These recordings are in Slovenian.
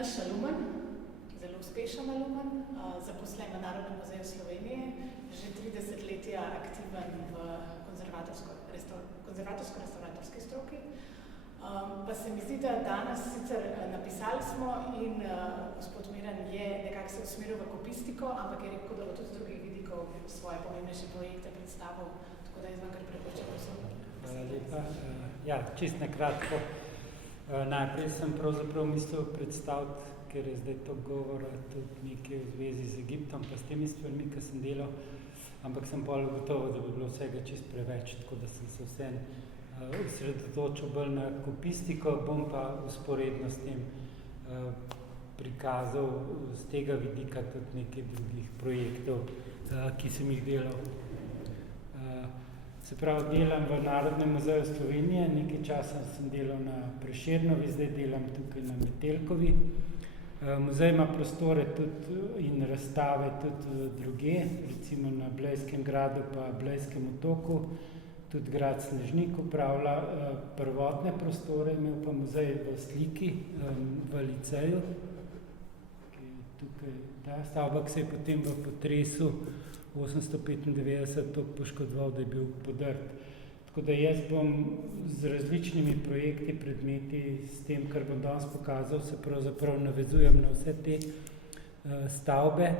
naš alumen, zelo uspešen alumen, zaposlen v Narodnem muzeju Slovenije, že 30 letja aktiven v konzervatorsko-restauratorski stroki. Pa se mi zdi, da danes sicer napisali smo in gospod Miran je nekako se usmeril v kopistiko, ampak je rekel, da bo tudi z drugih vidikov svoje pomembnejše projekte predstavil, tako da jaz vam kar prepočem, prosim. Hvala lepa. Ja, čist na kratko. Najprej sem pravzaprav mislil predstaviti, ker je zdaj to govora tudi nekaj v zvezi z Egiptom, pa s temi stvarmi, ki sem delal, ampak sem bolj gotovo, da bi bilo vsega čist preveč, tako da sem se vseeno osredotočil bolj na kopistiko, bom pa usporedno s tem prikazal z tega vidika tudi nekaj drugih projektov, ki sem jih delal. Se pravi, delam v Narodnem muzeju Slovenije, nekaj časa sem delal na Prešernovi, zdaj delam tukaj na Metelkovi. Muzej ima prostore tudi in razstave tudi druge, recimo na Blejskem gradu pa Blejskem otoku, tudi grad Snežnik upravlja prvotne prostore, imel pa muzej v Sliki, v liceju, ki je tukaj ta stavba, ki se je potem v potresu 895 toliko poškodoval, da je bil podrt. Tako da jaz bom z različnimi projekti, predmeti, s tem, kar bom danes pokazal, se pravzaprav navezujem na vse te stavbe.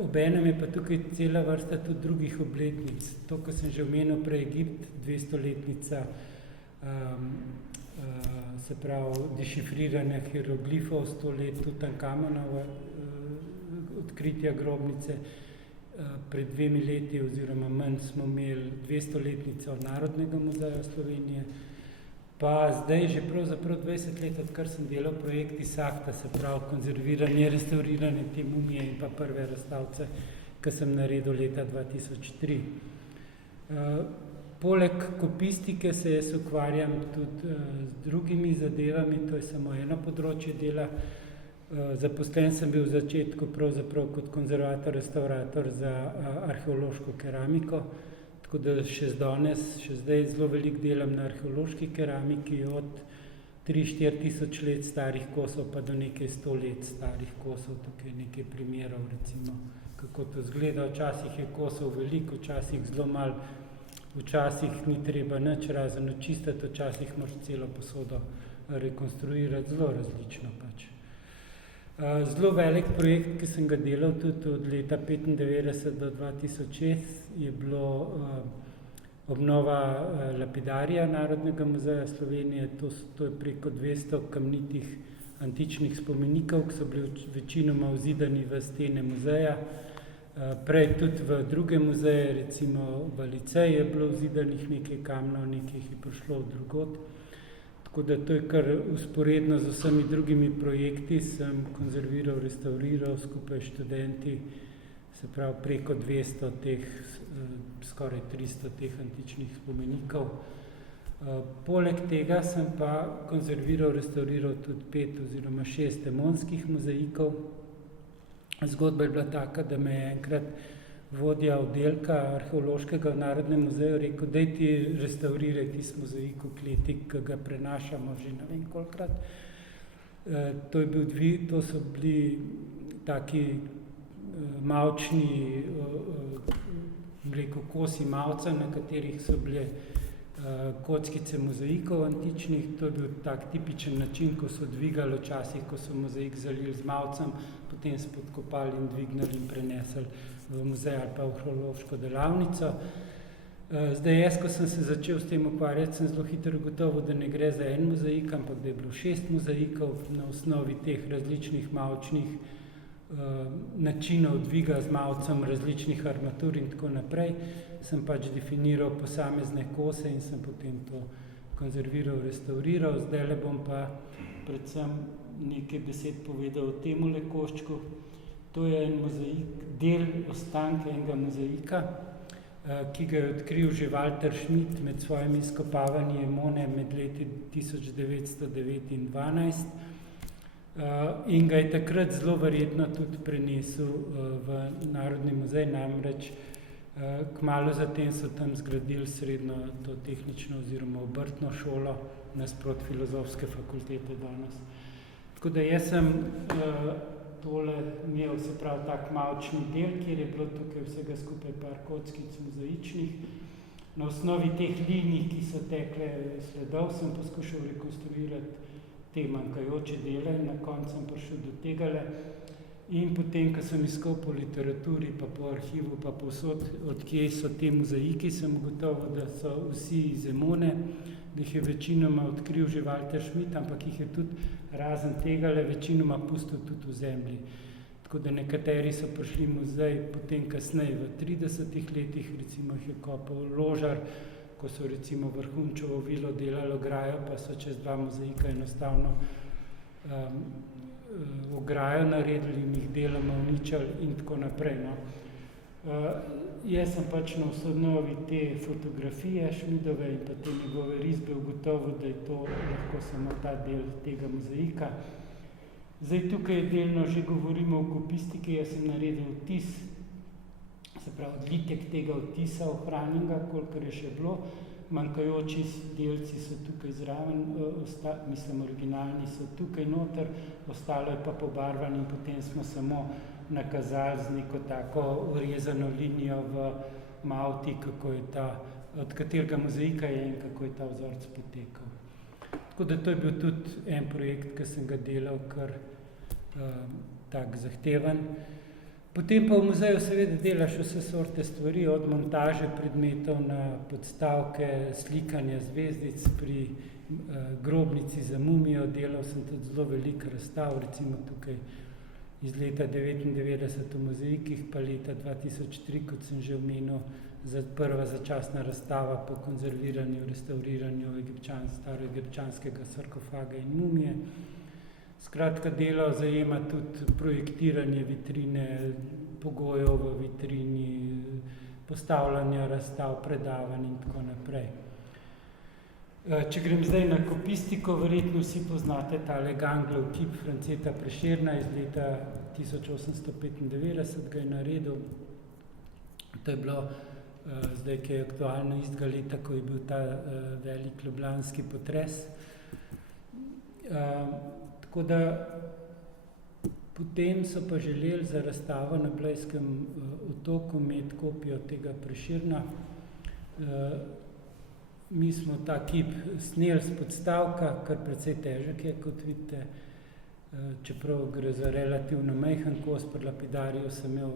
Obenem je pa tukaj cela vrsta tudi drugih obletnic. To, ko sem že omenil prej Egipt, 200-letnica se pravi dešifriranja hieroglifov, 100 let Tutankamonova odkritja grobnice. Pred 2 leti oziroma manj smo imeli 200-letnico Narodnega muzeja Slovenije, pa zdaj že pravzaprav 20 let, odkar sem delal projekt ISAHTA, se pravi konzerviranje, restauriranje te mumije in pa prve razstavce, ki sem naredil leta 2003. Poleg kopistike se jaz ukvarjam tudi z drugimi zadevami, to je samo eno področje dela. Zaposlen sem bil v začetku pravzaprav kot konzervator, restaurator za arheološko keramiko, tako da še zdaj zelo veliko delam na arheološki keramiki, od 3-4 tisoč let starih kosov pa do nekaj 100 let starih kosov. Tukaj je nekaj primerov, recimo, kako to izgleda. Včasih je kosov veliko, včasih zelo malo, včasih ni treba nič razen očistiti, včasih moraš celo posodo rekonstruirati, zelo različno pač. Zelo velik projekt, ki sem ga delal tudi od leta 1995 do 2006, je bilo obnova lapidarija Narodnega muzeja Slovenije. To je preko 200 kamnitih antičnih spomenikov, ki so bili večinoma vzidani v stene muzeja. Prej tudi v druge muzeje, recimo v licej je bilo vzidanih nekaj kamnov, nekaj jih je prišlo drugod. Tako da to je kar usporedno z vsemi drugimi projekti, sem konzerviral, restauriral skupaj študenti, se pravi preko 200 teh, skoraj 300 teh antičnih spomenikov. Poleg tega sem pa konzerviral, restauriral tudi 5 oziroma 6 emonskih mozaikov. Zgodba je bila taka, da me je enkrat vodja oddelka arheološkega v Narodnem muzeju rekel, daj ti restauriraj tisti mozaik v kleti, ki ga prenašamo že ne vem kolikrat. To so bili taki mavčni kosi mavca, na katerih so bile kockice mozaikov antičnih. To je bil tak tipičen način, ko so dvigali včasih, ko so mozaik zalili z mavcem, potem spodkopali in dvignili in prenesli v muzej ali pa v arheološko delavnico. Zdaj jaz, ko sem se začel s tem ukvarjati, sem zelo hitro ugotovil, da ne gre za en mozaik, ampak da je bilo 6 mozaikov na osnovi teh različnih mavčnih načinov dviga z mavcem, različnih armatur in tako naprej. Sem pač definiral posamezne kose in sem potem to konzerviral, restauriral. Zdajle bom pa predvsem nekaj besed povedal o temule koščku. To je en mozaik, del ostanka enega mozaika, ki ga je odkril že Walter Schmidt med svojimi izkopavanji Emone med leti 1909 in 12. In ga je takrat zelo verjetno tudi prenesel v Narodni muzej, namreč kmalu zatem so tam zgradili srednjo to tehnično oziroma obrtno šolo nasprot filozofske fakultete danes. Tako da jaz sem tole imel, se pravi, tak mavčni del, kjer je bilo tukaj vsega skupaj par kockic mozaičnih. Na osnovi teh linij, ki so tekle sledov, sem poskušal rekonstruirati te manjkajoče dele, na koncu sem prišel do tegale. In potem, ko sem iskal po literaturi, pa po arhivu, pa povsod, odkje so te mozaiki, sem ugotovil, da so vsi iz Emone, da jih je večinoma odkril že Walter Schmidt, ampak jih je tudi razen tegale večinoma pustil tudi v zemlji. Tako da nekateri so prišli v muzej potem kasneje, v 30 letih, recimo jih je kopal Ložar, ko so recimo Vrhunčevo vilo delalo ograjo, pa so čez 2 mozaika enostavno ograjo naredili in jih deloma uničili in tako naprej. No. Jaz sem pač na osnovi te fotografije Schmidove in pa te njegove risbe ugotovil, da je to lahko samo ta del tega mozaika. Zdaj tukaj delno že govorimo o kopistiki, jaz sem naredil vtis, se pravi odlitek tega vtisa ohranjenega, kolikor je še bilo. Manjkajoči delci so tukaj zraven, mislim originalni so tukaj noter, ostalo je pa pobarvan in potem smo samo nakazali z neko tako urezano linijo v Malti, kako je ta, od katerega mozaika je in kako je ta vzorc potekal. Tako da to je bil tudi en projekt, ki sem ga delal kar tak zahteven. Potem pa v muzeju seveda delaš vse sorte stvari, od montaže predmetov na podstavke, slikanja zvezdic, pri grobnici za mumijo delal sem tudi zelo veliko razstav, recimo tukaj iz leta 1999 v mozaikih, pa leta 2003, kot sem že omenil, prva začasna razstava po konzerviranju, restauriranju staroegipčanskega sarkofaga in mumije. Skratka, delo zajema tudi projektiranje vitrine, pogojev v vitrini, postavljanje razstav, predavanj in tako naprej. Če grem zdaj na kopistiko, verjetno vsi poznate tale Ganglov kip Franceta Prešerna iz leta 1895, ga je naredil. To je bilo, zdaj, ki je aktualno istega leta, ko je bil ta velik ljubljanski potres. Tako da potem so pa želeli za razstavo na Blejskem otoku imeti kopijo tega Prešerna. Mi smo ta kip sneli z podstavka, kar precej težek je, kot vidite, čeprav gre za relativno majhen kos, pri lapidarju sem imel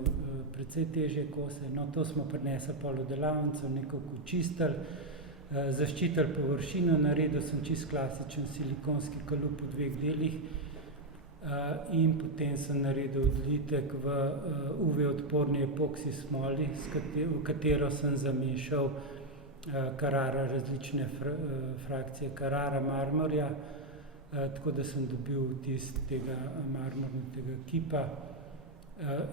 precej težje kose. No, to smo prinesli pol v delavnico, nekako čistili, zaščitili površino, naredil sem čisto klasičen silikonski kalup v 2 delih in potem sem naredil odlitek v UV-odporni epoksi smoli, v katero sem zamešal Carrara, različne frakcije Carrara marmorja, tako da sem dobil vtis tega marmornega kipa.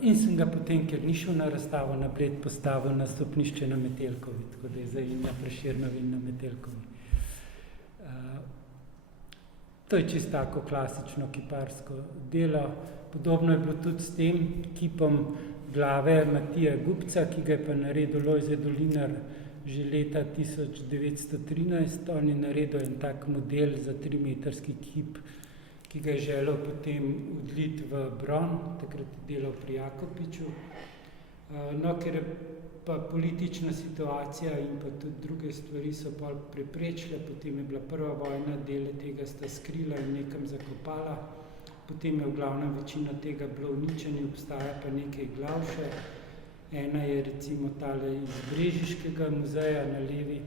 In sem ga potem, ker ni šel na razstavo na Bled, postavil na stopnišče na Metelkovi, tako da je zdaj in na Prešernovi in na Metelkovi. To je čisto tako klasično kiparsko delo. Podobno je bilo tudi s tem kipom glave Matija Gubca, ki ga je pa naredil Lojze Dolinar že leta 1913. On je naredil en tak model za 3-metrski kip, ki ga je želel potem odliti v bron, takrat je delal pri Jakopiču. No, ker je pa politična situacija in pa tudi druge stvari so pol preprečile, potem je bila prva vojna, dele tega sta skrila in nekam zakopala, potem je v glavnem večina tega bilo uničenje, obstaja pa nekaj glav še. Ena je recimo tale iz Brežiškega muzeja na levi,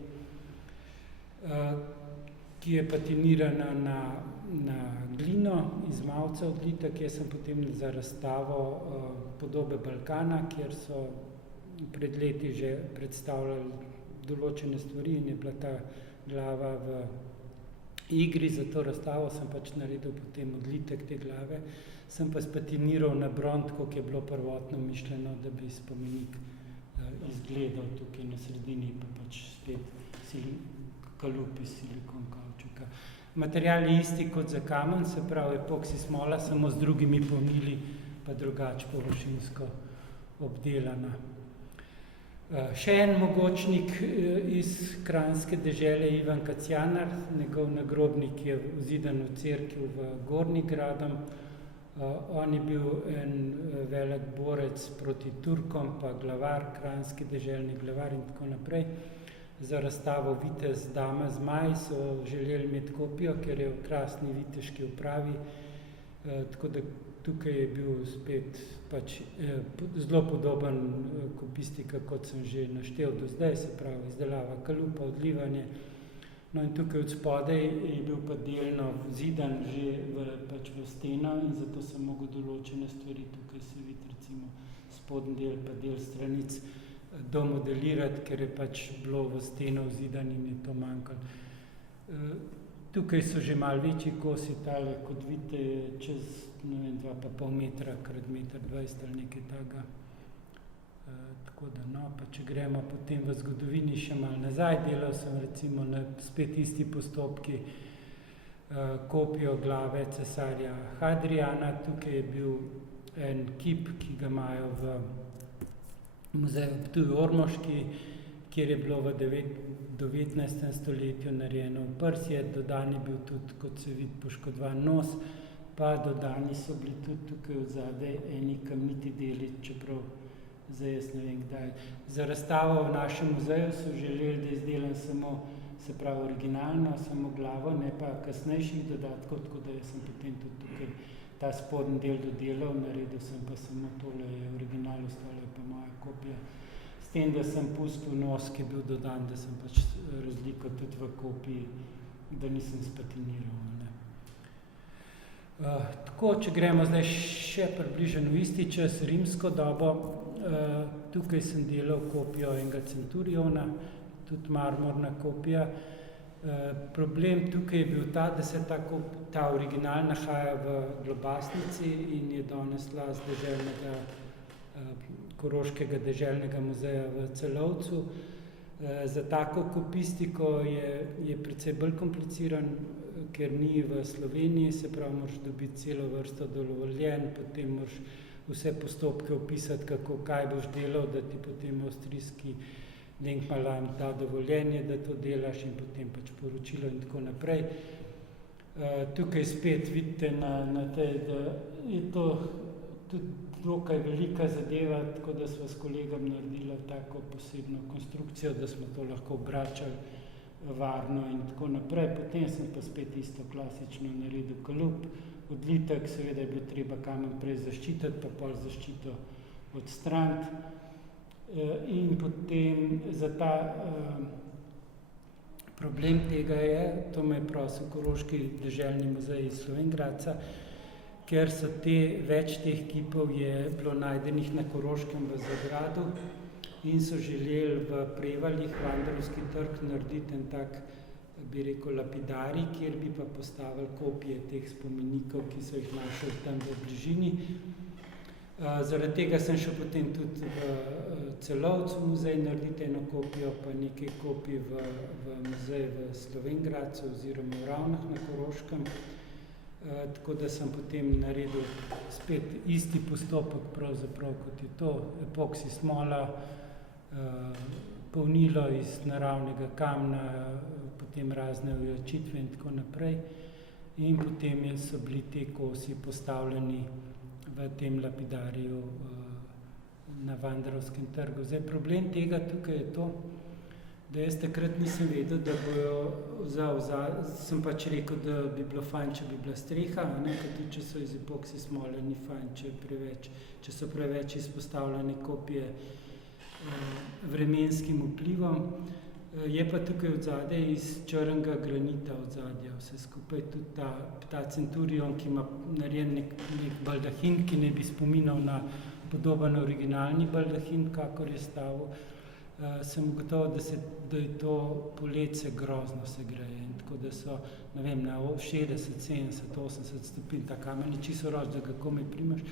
ki je patinirana na glino iz mavca odlitek. Jaz sem potem za razstavo Podobe Balkana, kjer so pred leti že predstavljali določene stvari in je bila ta glava v igri. Za to razstavo sem pač naredil potem odlitek te glave. Sem pa spatiniral na bron, kot je bilo prvotno mišljeno, da bi spomenik izgledal tukaj na sredini, pa pač spet kalup iz silikon kavčuka. Material je isti kot za kamen, se pravi epoksi smola, samo z drugimi polnili, pa drugače površinsko obdelana. Še en mogočnik iz kranjske dežele, Ivan Kacjanar, njegov nagrobnik je zidan v cerkvi v Gornji Gradom. On je bil en velik borec proti Turkom, pa glavar, kranjski deželni glavar in tako naprej. Za razstavo Vitez, dama, zmaj so želeli imeti kopijo, ker je v krasni viteški upravi. Tako da tukaj je bil spet zelo podoben kopistika, kot sem že naštel do zdaj, se pravi izdelava kalupa, odlivanje. No in tukaj od spodaj je bil pa delno zidan že v steno in zato sem mogel določene stvari, tukaj se vidi recimo spodnji del pa del stranic domodelirati, ker je bilo v steno vzidan in je to manjkalo. Tukaj so že malo večji kosi, tale, kot vidite, čez 2,5 metra krat 1,20 metra ali nekaj takega. Tako da, no, pa če gremo potem v zgodovini še malo nazaj, delal sem recimo na spet isti postopki kopijo glave cesarja Hadriana. Tukaj je bil en kip, ki ga imajo v muzeju Ptuj-Ormoški, kjer je bilo v 19. stoletju narejeno prsje, dodan je bil tudi, kot se vidi, poškodovan nos, pa dodani so bili tudi tukaj od zadaj eni kamniti deli, čeprav zdaj jaz ne vem kdaj. Za razstavo v našem muzeju so želeli, da izdelam samo, se pravi originalno, samo glavo, ne pa kasnejših dodatkov, tako da jaz sem potem tudi tukaj ta spodnji del dodelal, naredil sem pa samo tole je original, ostalo je pa moja kopija. S tem, da sem pustil nos, ki je bil dodan, da sem razliko tudi v kopiji, da nisem spatiniral. Tako, če gremo zdaj še približno v isti čas, rimsko dobo, tukaj sem delal kopijo enega centuriona, tudi marmorna kopija. Problem tukaj je bil ta, da se ta original nahaja v Globasnici in je danes last Koroškega deželnega muzeja v Celovcu. Za tako kopistiko je precej bolj kompliciran, ker ni v Sloveniji, se pravi, moraš dobiti celo vrsto dovoljenj, potem moraš vse postopke opisati, kaj boš delal, da ti potem avstrijski Denkmalam da dovoljenje, da to delaš in potem poročilo in tako naprej. Tukaj spet vidite na tej, da je to tudi dokaj velika zadeva, tako da smo s kolegom naredili tako posebno konstrukcijo, da smo to lahko obračali varno in tako naprej. Potem sem pa spet isto klasično naredil kalup, odlitek, seveda je bilo treba kamen prej zaščititi, pa pol zaščito odstraniti. In potem za ta problem tega je, to me je prosil Koroški deželni muzej iz Slovenj Gradca, ker so več teh kipov je bilo najdenih na Koroškem v Zagradu in so želeli v Prevaljih, Vanderovski trg, narediti en tak, bi rekel, lapidarij, kjer bi pa postavili kopije teh spomenikov, ki so jih našli tam v bližini. Zaradi tega sem šel potem tudi v Celovcu muzej narediti eno kopijo, pa nekaj kopij v muzej v Slovenj Gradcu oziroma v Ravnah na Koroškem. Tako da sem potem naredil spet isti postopek, pravzaprav kot je to, epoksi smola, polnilo iz naravnega kamna, potem razne ojačitve in tako naprej. In potem so bili te kosi postavljeni v tem lapidariju na Vanderovskem trgu. Zdaj, problem tega tukaj je to, da jaz takrat nisem vedel, da bojo sem rekel, da bi bilo fajn, če bi bila streha, ker tudi če so iz epoksi smole, ni fajn, če so preveč izpostavljene kopije vremenskim vplivom. Je pa tukaj odzadaj iz črnega granita odzadja vse skupaj, tudi ta centurion, ki ima narejen nek baldahin, ki ne bi spominal na podoben originalni baldahin, kakor je stavil. Sem ugotovil, da je to poletje grozno se greje, tako da so, ne vem, na 60, 70, 80 stopinj, ta kamen je čisto rož, da ga komaj primaš.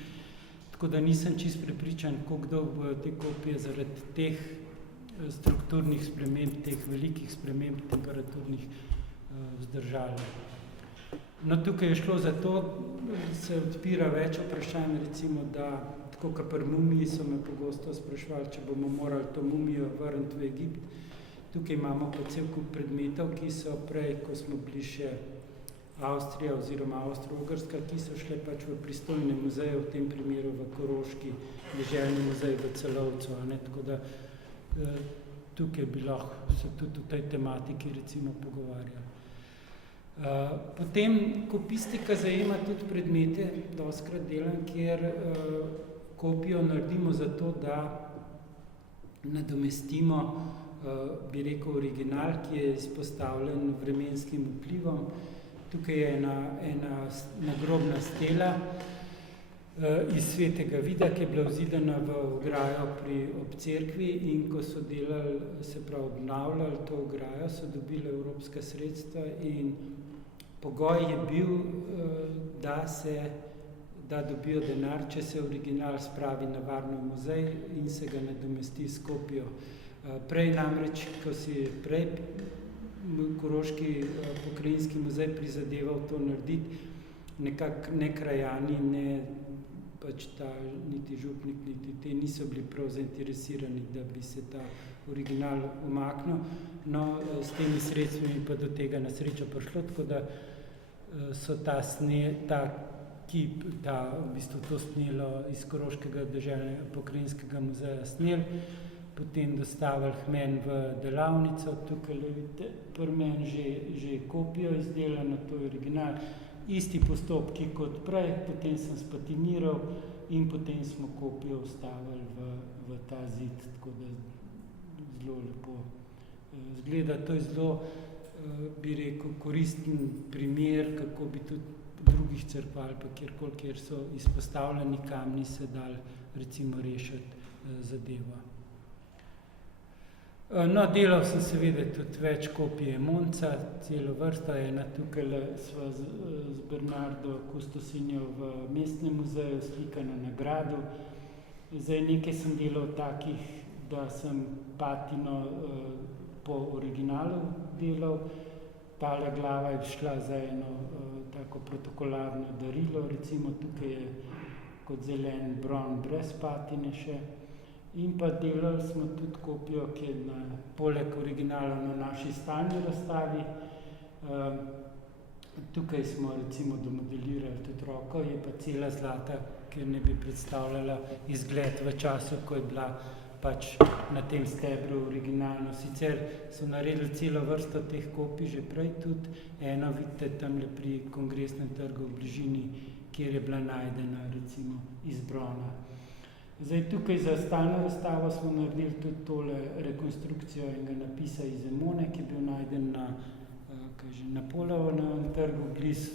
Tako da nisem čisto prepričan, koliko dolgo bojo te kopije zaradi teh strukturnih sprememb, teh velikih sprememb temperaturnih vzdržali. No, tukaj je šlo za to, se odpira več vprašanj, recimo, da tako kot pri mumiji so me pogosto spraševali, če bomo morali to mumijo vrniti v Egipt. Tukaj imamo pa cel kup predmetov, ki so prej, ko smo bili še Avstrija oziroma Avstro-Ugrska, ki so šle pač v pristojne muzeje, v tem primeru v Koroški deželni muzej v Celovcu, a ne, tako da tukaj bi lahko se tudi v tej tematiki recimo pogovarjali. Potem kopistika zajema tudi predmete, dostikrat delam, kjer kopijo naredimo zato, da nadomestimo, bi rekel, original, ki je izpostavljen vremenskim vplivom. Tukaj je ena nagrobna stela iz Svetega Vida, ki je bila vzidana v ograjo ob cerkvi in ko so delali, se pravi obnavljali to ograjo, so dobili evropska sredstva in pogoj je bil, da dobijo denar, če se original spravi na varno v muzej in se ga nadomesti s kopijo. Prej namreč, ko si prej Koroški pokrajinski muzej prizadeval to narediti, nekako ne krajani, ne pač ta niti župnik, niti te niso bili prav zainteresirani, da bi se ta original umaknil. No, s temi sredstvami pa do tega na srečo prišlo, tako da so ta kip, v bistvu to snelo iz Koroškega deželnega pokrajinskega muzeja sneli, potem dostavili k meni v delavnico, tukaj vidite pri meni že kopijo izdelano, to je original, isti postopki kot prej, potem sem spatiniral in potem smo kopijo vstavili v ta zid, tako da zelo lepo izgleda. To je zelo, bi rekel, koristen primer, kako bi tudi v drugih cerkvah ali pa kjerkoli, kjer so izpostavljeni kamni, se dali recimo rešiti zadevo. No, delal sem seveda tudi več kopije Monca, celo vrsto, ena tukaj sva z Bernardo Kustosinjo v mestnem muzeju slikana na gradu. Zdaj nekaj sem delal takih, da sem patino po originalu delal, tale glava je šla za eno tako protokolarno darilo, recimo tukaj je kot zelen bron brez patine še. In pa delali smo tudi kopijo, ki je poleg originala na naši stalni razstavi. Tukaj smo recimo domodelirali tudi roko, je pa cela zlata, ker ne bi predstavljala izgled v času, ko je bila pač na tem stebru originalno. Sicer so naredili celo vrsto teh kopij že prej tudi. Eno vidite tamle pri Kongresnem trgu v bližini, kjer je bila najdena recimo iz brona. Zdaj, tukaj za stalno razstavo smo naredili tudi tole rekonstrukcijo enega napisa iz Emone, ki je bil najden na Napoleonovem trgu bliz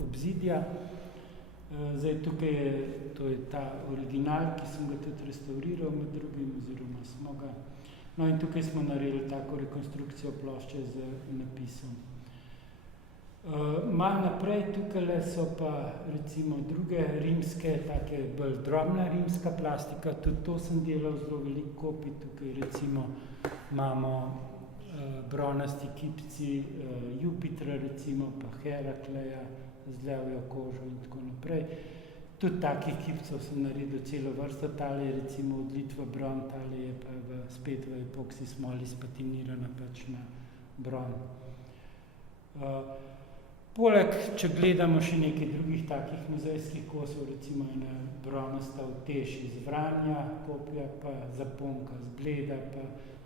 obzidja. Zdaj, tukaj to je ta original, ki sem ga tudi restauriral med drugim, oziroma smo ga. No in tukaj smo naredili tako rekonstrukcijo plošče z napisom. Malo naprej tukaj so pa recimo druge rimske, take bolj drobna rimska plastika, tudi to sem delal zelo veliko kopij, tukaj recimo imamo bronasti kipci Jupitra recimo, pa Herakleja z levjo kožo in tako naprej. Tudi takih kipcev sem naredil celo vrsto, tale je recimo odlit v bron, tale je pa spet v epoksi smoli spatinirana pač na bron. Poleg, če gledamo še nekaj drugih takih muzejskih kosov, recimo ena bronasta utež iz Vranja, kopija pa zaponka z Bleda, pa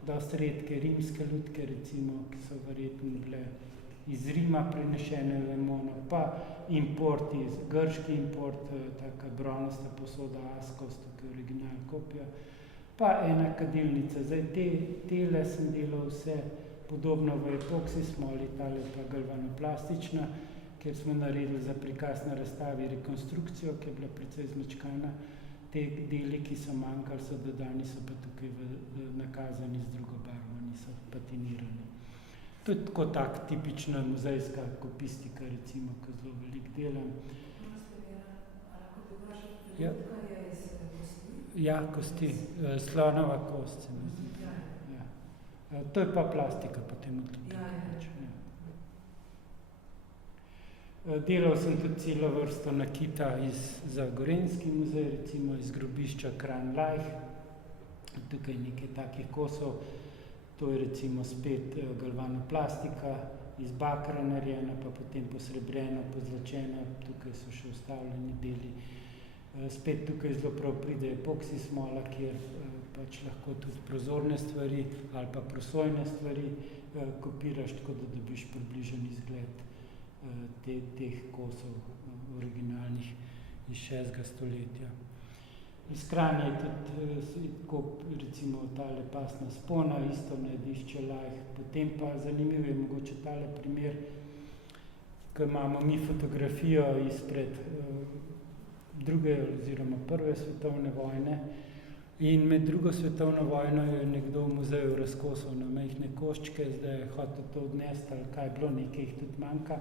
dosti redke rimske lutke, recimo, ki so verjetno bile iz Rima prenešene v Emono, pa importi, grški import, taka bronasta posoda Askos, tukaj original kopija, pa ena kadilnica. Zdaj, tele sem delal vse podobno v epoksi smoli, tale pa galvanoplastična, kjer smo naredili za prikaz na razstavi rekonstrukcijo, ki je bila precej zmečkana. Te deli, ki so manjkali, so dodani, so pa tukaj nakazani z drugo barvo, niso patinirani. To je tako tak tipična muzejska kopistika, recimo, ko zelo veliko delam. Ja, kosti, slonova kost se mi zdi. To je pa plastika potem odlična. Delal sem tudi celo vrsto nakita za Gorenjski muzej, recimo iz grobišča Kranj Lajh. Tukaj nekaj takih kosov. To je recimo spet galvanoplastika, iz bakra narejena, pa potem posrebrjena, pozlačena. Tukaj so še vstavljeni deli. Spet tukaj zelo prav pride epoksi smola, kjer pač lahko tudi prozorne stvari ali pa prosojne stvari kopiraš, tako da dobiš približen izgled teh kosov originalnih iz 6. stoletja. Iz Kranja je tudi kop, recimo tale pasna spona, isto najdišče Lajh. Potem pa zanimiv je mogoče tale primer, ko imamo mi fotografijo izpred druge oziroma prve svetovne vojne in med drugo svetovno vojno je nekdo v muzeju razkosal na majhne koščke, zdaj je hotel to odnesti ali kaj bilo, nekaj jih tudi manjka.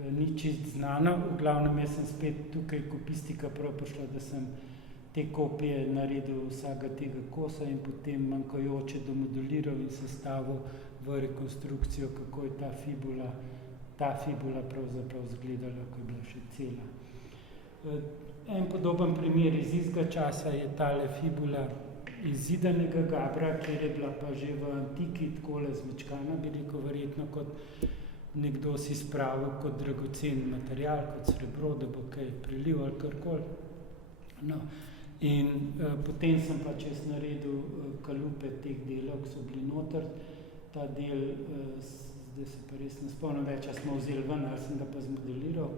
Ni čist znano, v glavnem jaz sem spet tukaj kopistika prav prišla, da sem te kopije naredil vsega tega kosa in potem manjkajoče domoduliral in sestavil v rekonstrukcijo, kako je ta fibula pravzaprav izgledala, ko je bila še cela. En podoben primer iz istega časa je tale fibula iz zidanega gabra, kjer je bila pa že v antiki takole zmečkana, bi rekel, verjetno kot nekdo si spravil kot dragocen material, kot srebro, da bo kaj priliv ali karkoli. No. In potem sem pač jaz naredil kalupe teh delov, ki so bili noter. Ta del, zdaj se pa res ne spomnim več, a smo vzeli ven ali sem ga pa zmodeliral.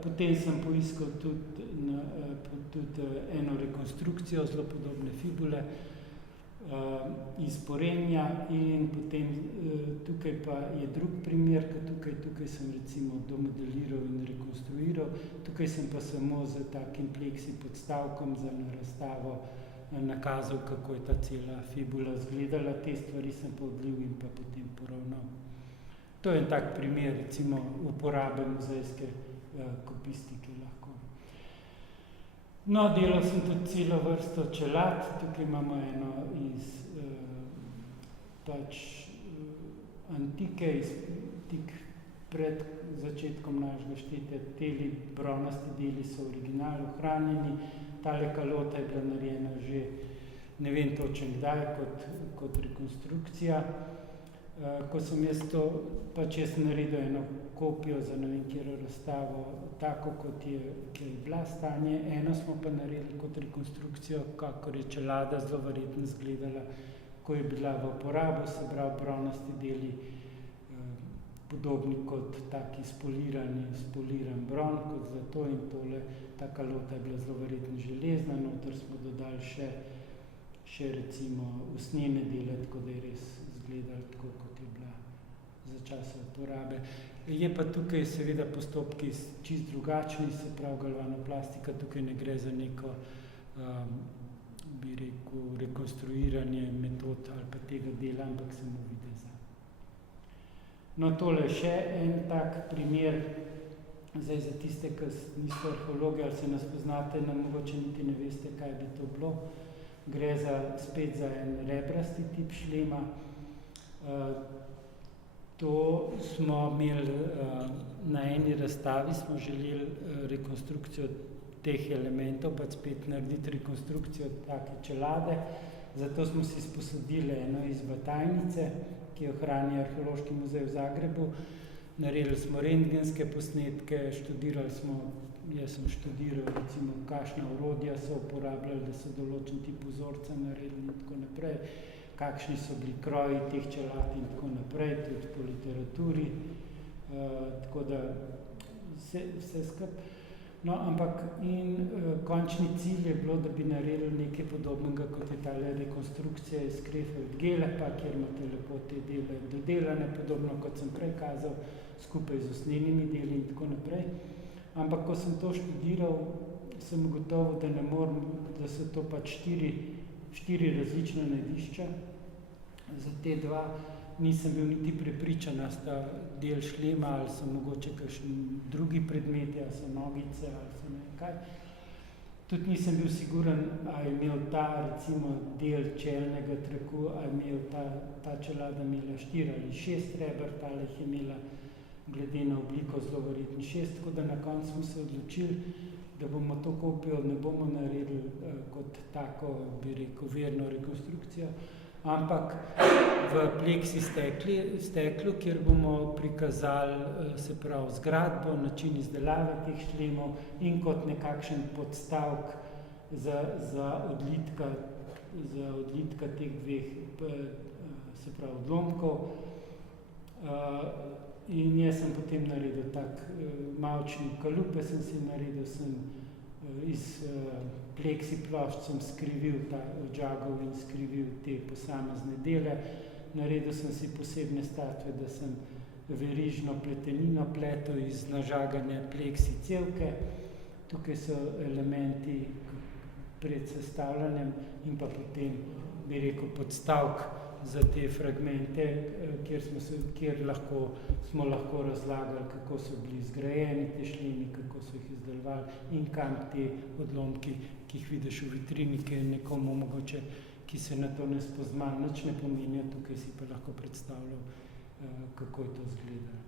Potem sem poiskal tudi eno rekonstrukcijo zelo podobne fibule iz Porenja in potem tukaj pa je drug primer, ker tukaj sem recimo domodeliral in rekonstruiral. Tukaj sem pa samo z takim pleksi podstavkom za razstavo nakazal, kako je ta cela fibula izgledala. Te stvari sem pa odlil in pa potem poravnal. To je en tak primer, recimo uporabe muzejske kopistike lahko. No, delal sem tudi celo vrsto čelad. Tukaj imamo eno iz antike, tik pred začetkom našega štetja. Teli bronasti deli so original ohranjeni. Tale kalota je bila narejena že ne vem točno kdaj kot rekonstrukcija. Ko sem jaz to, pač jaz naredil eno kopijo za ne vem katero razstavo, tako kot je bila stanje. Eno smo pa naredili kot rekonstrukcijo, kakor je čelada zelo verjetno izgledala, ko je bila v uporabu, se pravi bronasti deli, podobni kot taki spoliran bron, kot zlato in tole. Ta kalota je bila zelo verjetno železna, noter smo dodali še recimo usnjene dele, tako da je res izgledalo tako, kot je bila za časa uporabe. Je pa tukaj seveda postopki čist drugačni, se pravi galvanoplastika, tukaj ne gre za neko, bi rekel, rekonstruiranje metod ali pa tega dela, ampak samo videza. No, tole je še en tak primer, zdaj za tiste, ki niso arheologi ali se nas poznate, mogoče niti ne veste, kaj bi to bilo. Gre spet za en rebrasti tip šlema. To smo imeli na eni razstavi, smo želeli rekonstrukcijo teh elementov, pa spet narediti rekonstrukcijo take čelade. Zato smo si sposodili eno iz Batajnice, ki jo hrani Arheološki muzej v Zagrebu. Naredili smo rentgenske posnetke, jaz sem študiral recimo, kakšna orodja so uporabljali, da so določen tip vzorca naredili in tako naprej, kakšni so bili kroji teh čelad in tako naprej, tudi po literaturi, tako da vse skupaj. No, ampak končni cilj je bilo, da bi naredili nekaj podobnega, kot je tale rekonstrukcija iz Krefeld-Gelepa, kjer imate lepo te dele dodelane, podobno kot sem prej kazal, skupaj z usnjenimi deli in tako naprej. Ampak ko sem to študiral, sem ugotovil, da ne morem, da so to pač štiri različna najdišča. Za te dva nisem bil niti prepričan, ali sta del šlema, ali so mogoče kakšni drugi predmeti, ali so nogice, ali so ne kaj. Tudi nisem bil siguren, ali je imel ta recimo del čelnega traku, ali je imel ta čelada imela 4 ali 6 reber, tale je imela glede na obliko zelo verjetno 6, tako da na koncu smo se odločili, da bomo to kopijo ne bomo naredili kot tako, bi rekel, verno rekonstrukcijo, ampak v pleksi steklu, kjer bomo prikazali se pravi zgradbo, način izdelave teh šlemov in kot nekakšen podstavek za odlitka teh dveh se pravi odlomkov. In jaz sem potem naredil tak mavčni kalupe, sem si naredil, sem iz pleksi plošč sem skrivil ta odžagal in skrivil te posamezne dele. Naredil sem si posebne statve, da sem verižno pletenino pletel iz nažagane pleksi cevke. Tukaj so elementi pred sestavljanjem in pa potem, bi rekel, podstavek za te fragmente, kjer smo lahko razlagali, kako so bili zgrajeni te šlemi, kako so jih izdelovali in kam te odlomki, ki jih vidiš v vitrini, ki je nekomu mogoče, ki se na to ne spozna, nič ne pomenijo, tukaj si pa lahko predstavljal, kako je to izgledalo.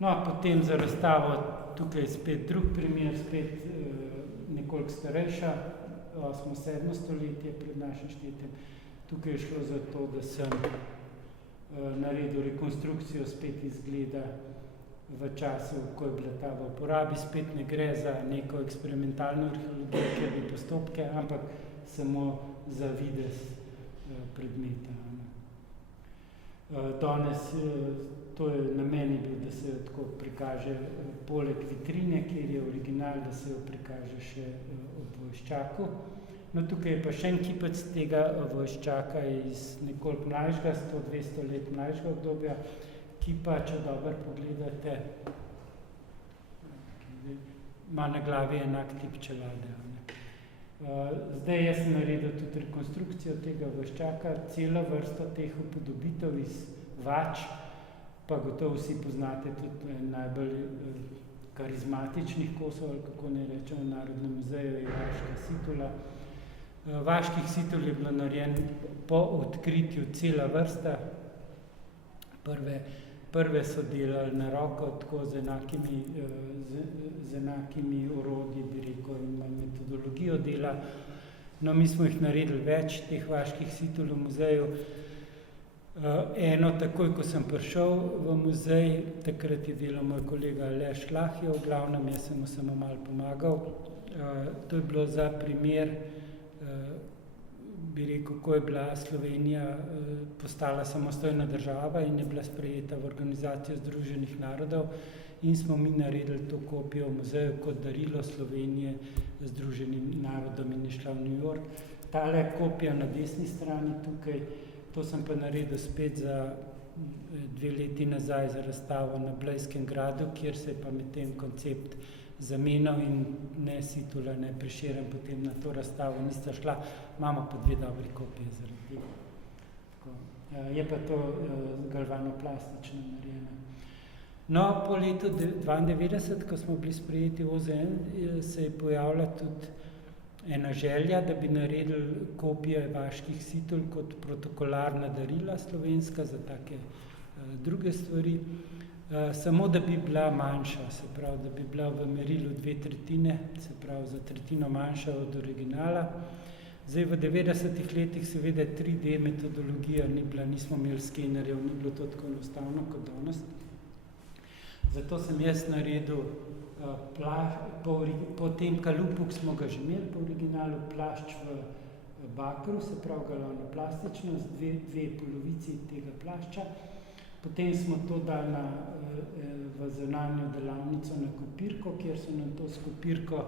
No, potem za razstavo, tukaj je spet drug primer, spet nekoliko starejša, 8.-7. stoletje pred našim štetjem. Tukaj je šlo za to, da sem naredil rekonstrukcijo spet izgleda v času, ko je bila ta v uporabi. Spet ne gre za neko eksperimentalno arheologijo, kjer bi postopke, ampak samo za videz predmeta. Danes to je namen bil, da se tako prikaže poleg vitrine, kjer je original, da se jo prikaže še ob vojščaku. No, tukaj je pa še en kipec tega vojščaka iz nekoliko mlajšega, 100-200 let mlajšega obdobja, ki pa, če dobro pogledate, ima na glavi enak tip čelade. Zdaj jaz sem naredil tudi rekonstrukcijo tega vojščaka, celo vrsto teh upodobitev iz vač, pa gotovo vsi poznate tudi najbolj karizmatičnih kosov, ali kako ne rečem, v Narodnem muzeju je vaška situla. Vaških situl je bilo narejen po odkritju cela vrsta. Prve so delali na roko, tako z enakimi orodji, bi rekel, in metodologijo dela. No, mi smo jih naredili več, teh vaških situl v muzeju. Eno, takoj, ko sem prišel v muzej, takrat je delal moj kolega Aleš Lahjo, v glavnem, jaz sem mu samo malo pomagal. To je bilo za primer, bi rekel, ko je bila Slovenija postala samostojna država in je bila sprejeta v Organizacijo Združenih narodov in smo mi naredili to kopijo v muzeju kot darilo Slovenije Združenim narodom in je šla v New York. Tale kopija na desni strani tukaj, to sem pa naredil spet za 2 leti nazaj za razstavo na Blejskem gradu, kjer se je pa med tem koncept zamenjal in ne Situla, ne Prešeren potem na to razstavo nista šla, imamo pa 2 dobri kopije zaradi tega. Je pa to galvanoplastično narejeno. No, po letu 1992, ko smo bili sprejeti v OZN, se je pojavila tudi ena želja, da bi naredili kopije vaških situl kot protokolarna darila slovenska za take druge stvari. Samo da bi bila manjša, se pravi, da bi bila v merilu 2/3, se pravi za tretjino manjša od originala. Zdaj v 90-ih letih seveda 3D metodologija ni bila, nismo imeli skenerjev, ni bilo to tako enostavno kot danes. Zato sem jaz naredil po tem kalupu, ki smo ga že imeli po originalu, plašč v bakru, se pravi galvanoplastično, z dve polovici tega plašča. Potem smo to dali v zunanjo delavnico na kopirko, kjer so nam to s kopirko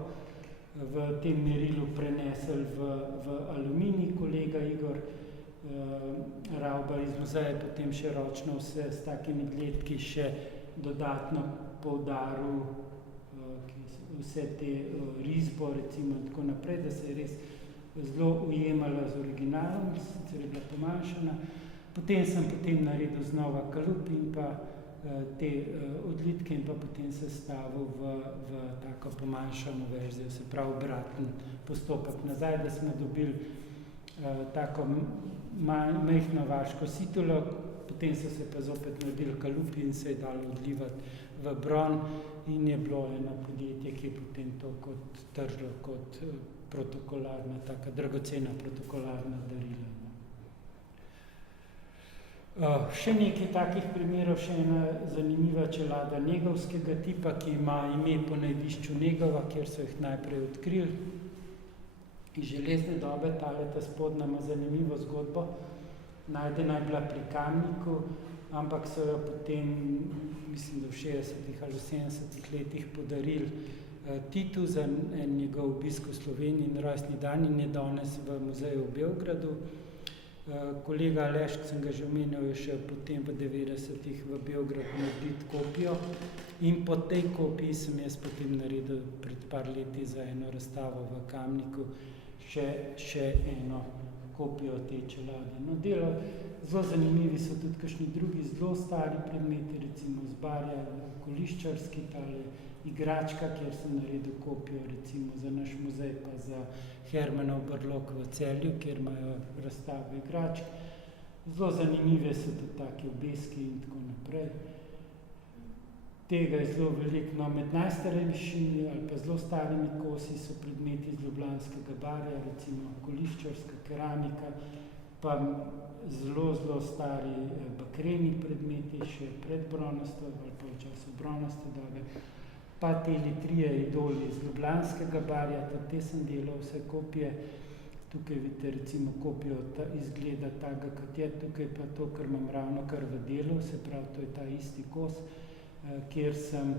v tem merilu prenesli v aluminij. Kolega Igor Ravbar iz muzeja je potem še ročno vse s takimi gledki še dodatno poudaril vse te risbo, recimo in tako naprej, da se je res zelo ujemala z originalom, sicer je bila pomanjšana. Potem sem naredil znova kalup in pa te odlitke in pa potem sestavil v tako pomanjšano verzijo, se pravi obraten postopek nazaj, da smo dobili tako majhno vaško situlo, potem so se pa zopet naredili kalupi in se je dalo odlivati v bron in je bilo eno podjetje, ki je potem to kot tržilo kot protokolarna, taka dragocena protokolarna darila. Še nekaj takih primerov, še ena zanimiva čelada negovskega tipa, ki ima ime po najdišču Negova, kjer so jih najprej odkrili. Iz železne dobe tale ta spodnja ima zanimivo zgodbo. Najdena je bila pri Kamniku, ampak so jo potem, mislim, da v 60 ali 70 letih podarili Titu za en njegov obisk v Sloveniji in rojstni dan in je danes v muzeju v Beogradu. Kolega Aleš, ki sem ga že omenil, je šel potem v 90-ih v Beograd narediti kopijo in po tej kopiji sem jaz potem naredil pred par leti za eno razstavo v Kamniku še eno kopijo te čelade. No, delo, zelo zanimivi so tudi kakšni drugi zelo stari predmeti, recimo z Barja, koliščarski, tale igračka, kjer sem naredil kopijo recimo za naš muzej, pa za Hermanov brlog v Celju, kjer imajo razstavo igračk. Zelo zanimive so tudi take obeski in tako naprej. Tega je zelo veliko. No, med najstarejšimi ali pa zelo starimi kosi so predmeti iz Ljubljanskega barja, recimo koliščarska keramika, pa zelo stari bakreni predmeti, še pred bronasto ali pa v času bronaste dobe. Pa teli trije idoli iz Ljubljanskega barja, tudi te sem delal vse kopije. Tukaj vidite recimo kopijo izgleda takega, kot je, tukaj pa to, kar imam ravno kar v delu, se pravi, to je ta isti kos, kjer sem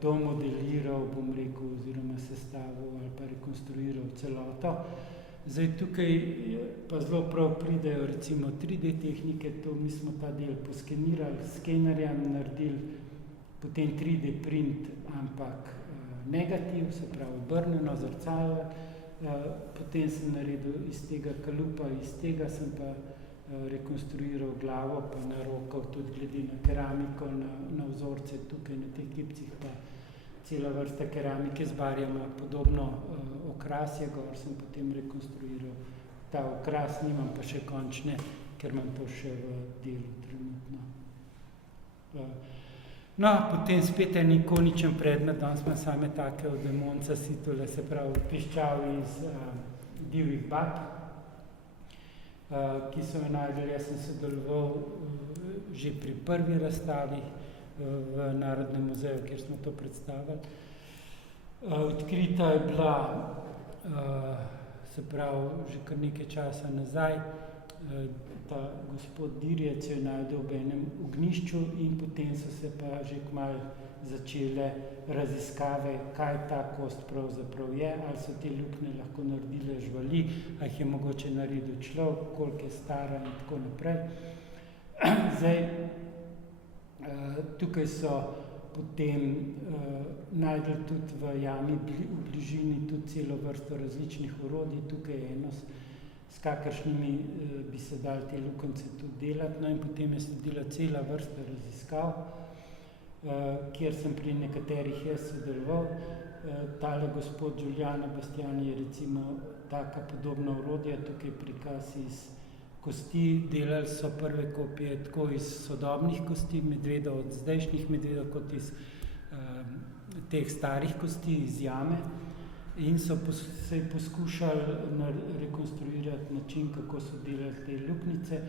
domodeliral, bom rekel, oziroma sestavil ali pa rekonstruiral celoto. Zdaj tukaj pa zelo prav pridejo recimo 3D tehnike, to mi smo ta del poskenirali, s skenerjem naredili, potem 3D print, ampak negativ, se pravi obrnjeno, zrcalo, potem sem naredil iz tega kalupa, iz tega sem pa rekonstruiral glavo, pa narokal tudi glede na keramiko, na vzorce tukaj na teh kipcih, pa cela vrsta keramike z barjama, podobno okrasje, gor sem potem rekonstruiral ta okras, nimam pa še končne, ker imam to še v delu trenutno. No, potem spet en ikoničen predmet, danes ima same take od demonca situle, se pravi piščal iz divjih bab, ki so jo najdeli. Jaz sem sodeloval že pri prvi razstavi v Narodnem muzeju, kjer smo to predstavili. Odkrita je bila, se pravi, že kar nekaj časa nazaj. Ta gospod Dirjec je najdel v enem ognjišču in potem so se pa že kmalu začele raziskave, kaj ta kost pravzaprav je, ali so te luknje lahko naredile živali, ali jih je mogoče naredil človek, koliko je stara in tako naprej. Zdaj, tukaj so potem najdli tudi v jami v bližini tudi celo vrsto različnih orodij, tukaj je eno, s kakršnimi bi se dali te luknjice tudi delati, no in potem je sledila cela vrsta raziskav, kjer sem pri nekaterih jaz sodeloval. Tale gospod Giuliano Bastiani je recimo taka podobna orodja, tukaj prikaz iz kosti, delali so prve kopije tako iz sodobnih kosti medvedov, od zdajšnjih medvedov, kot iz teh starih kosti, iz jame. In so se poskušali rekonstruirati način, kako so delali te luknjice.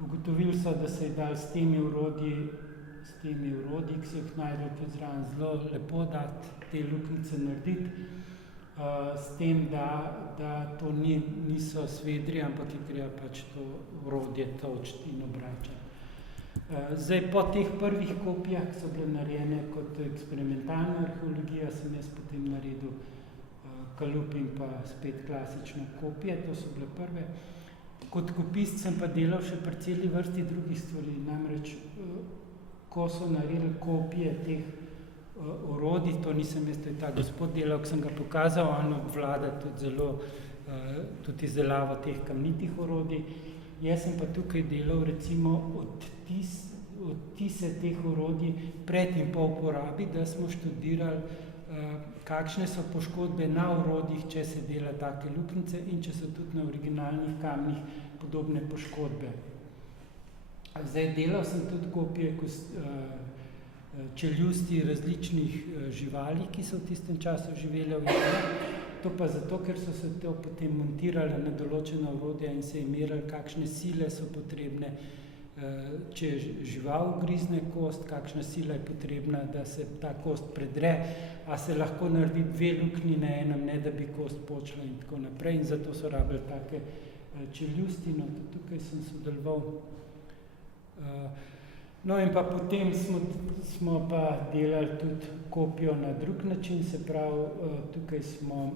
Ugotovili so, da se je dal s temi orodji, ki so jih najdel tudi zraven, zelo lepo dati te luknjice narediti, s tem, da to niso svedri, ampak je treba pač to orodje točiti in obračati. Zdaj, po teh prvih kopijah, ki so bile narejene kot eksperimentalna arheologija, sem jaz potem naredil kalup in pa spet klasične kopije, to so bile prve. Kot kopist sem pa delal še pri celi vrsti drugih stvari, namreč ko so naredili kopije teh orodij, to nisem jaz, to je ta gospod delal, ki sem ga pokazal, on obvlada tudi zelo tudi izdelavo teh kamnitih orodij. Jaz sem pa tukaj delal recimo odtise teh orodij pred in po uporabi, da smo študirali, kakšne so poškodbe na orodjih, če se dela take luknjice in če so tudi na originalnih kamnih podobne poškodbe. Zdaj, delal sem tudi kopije čeljusti različnih živali, ki so v tistem času živele v jami. To pa zato, ker so se to potem montirale na določena orodja in se je merilo, kakšne sile so potrebne, če žival ugrizne kost, kakšna sila je potrebna, da se ta kost predre, a se lahko naredi 2 luknji na enem, ne da bi kost počela in tako naprej. In zato so rabili take čeljusti, no, tukaj sem sodeloval. No in pa potem smo pa delali tudi kopijo na drug način, se pravi, tukaj smo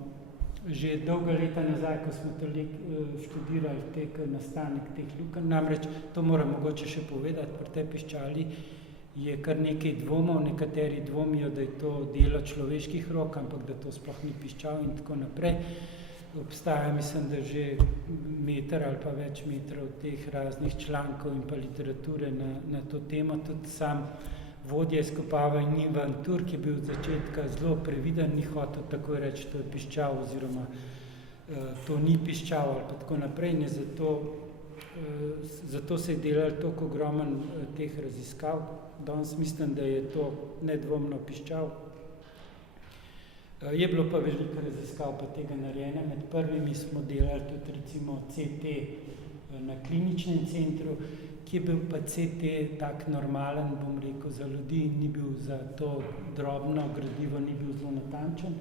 že dolga leta nazaj, ko smo študirali nastanek teh lukenj. Namreč, to moram mogoče še povedati, pri tej piščali je kar nekaj dvomov, nekateri dvomijo, da je to delo človeških rok, ampak da to sploh ni piščal in tako naprej. Obstaja, mislim, da že meter ali pa več metrov teh raznih člankov in pa literature na to temo. Tudi sam vodja izkopavanja Ivan Turk je bil od začetka zelo previden, ni hotel takoj reči, to je piščal oziroma to ni piščal ali pa tako naprej. In zato se je delalo toliko ogromen teh raziskav. Danes mislim, da je to nedvomno piščal. Je bilo pa veliko raziskav pa tega narejene. Med prvimi smo delali tudi recimo CT na kliničnem centru, ki je bil pa CT tak normalen, bom rekel, za ljudi, ni bil za to drobno gradivo, ni bil zelo natančen.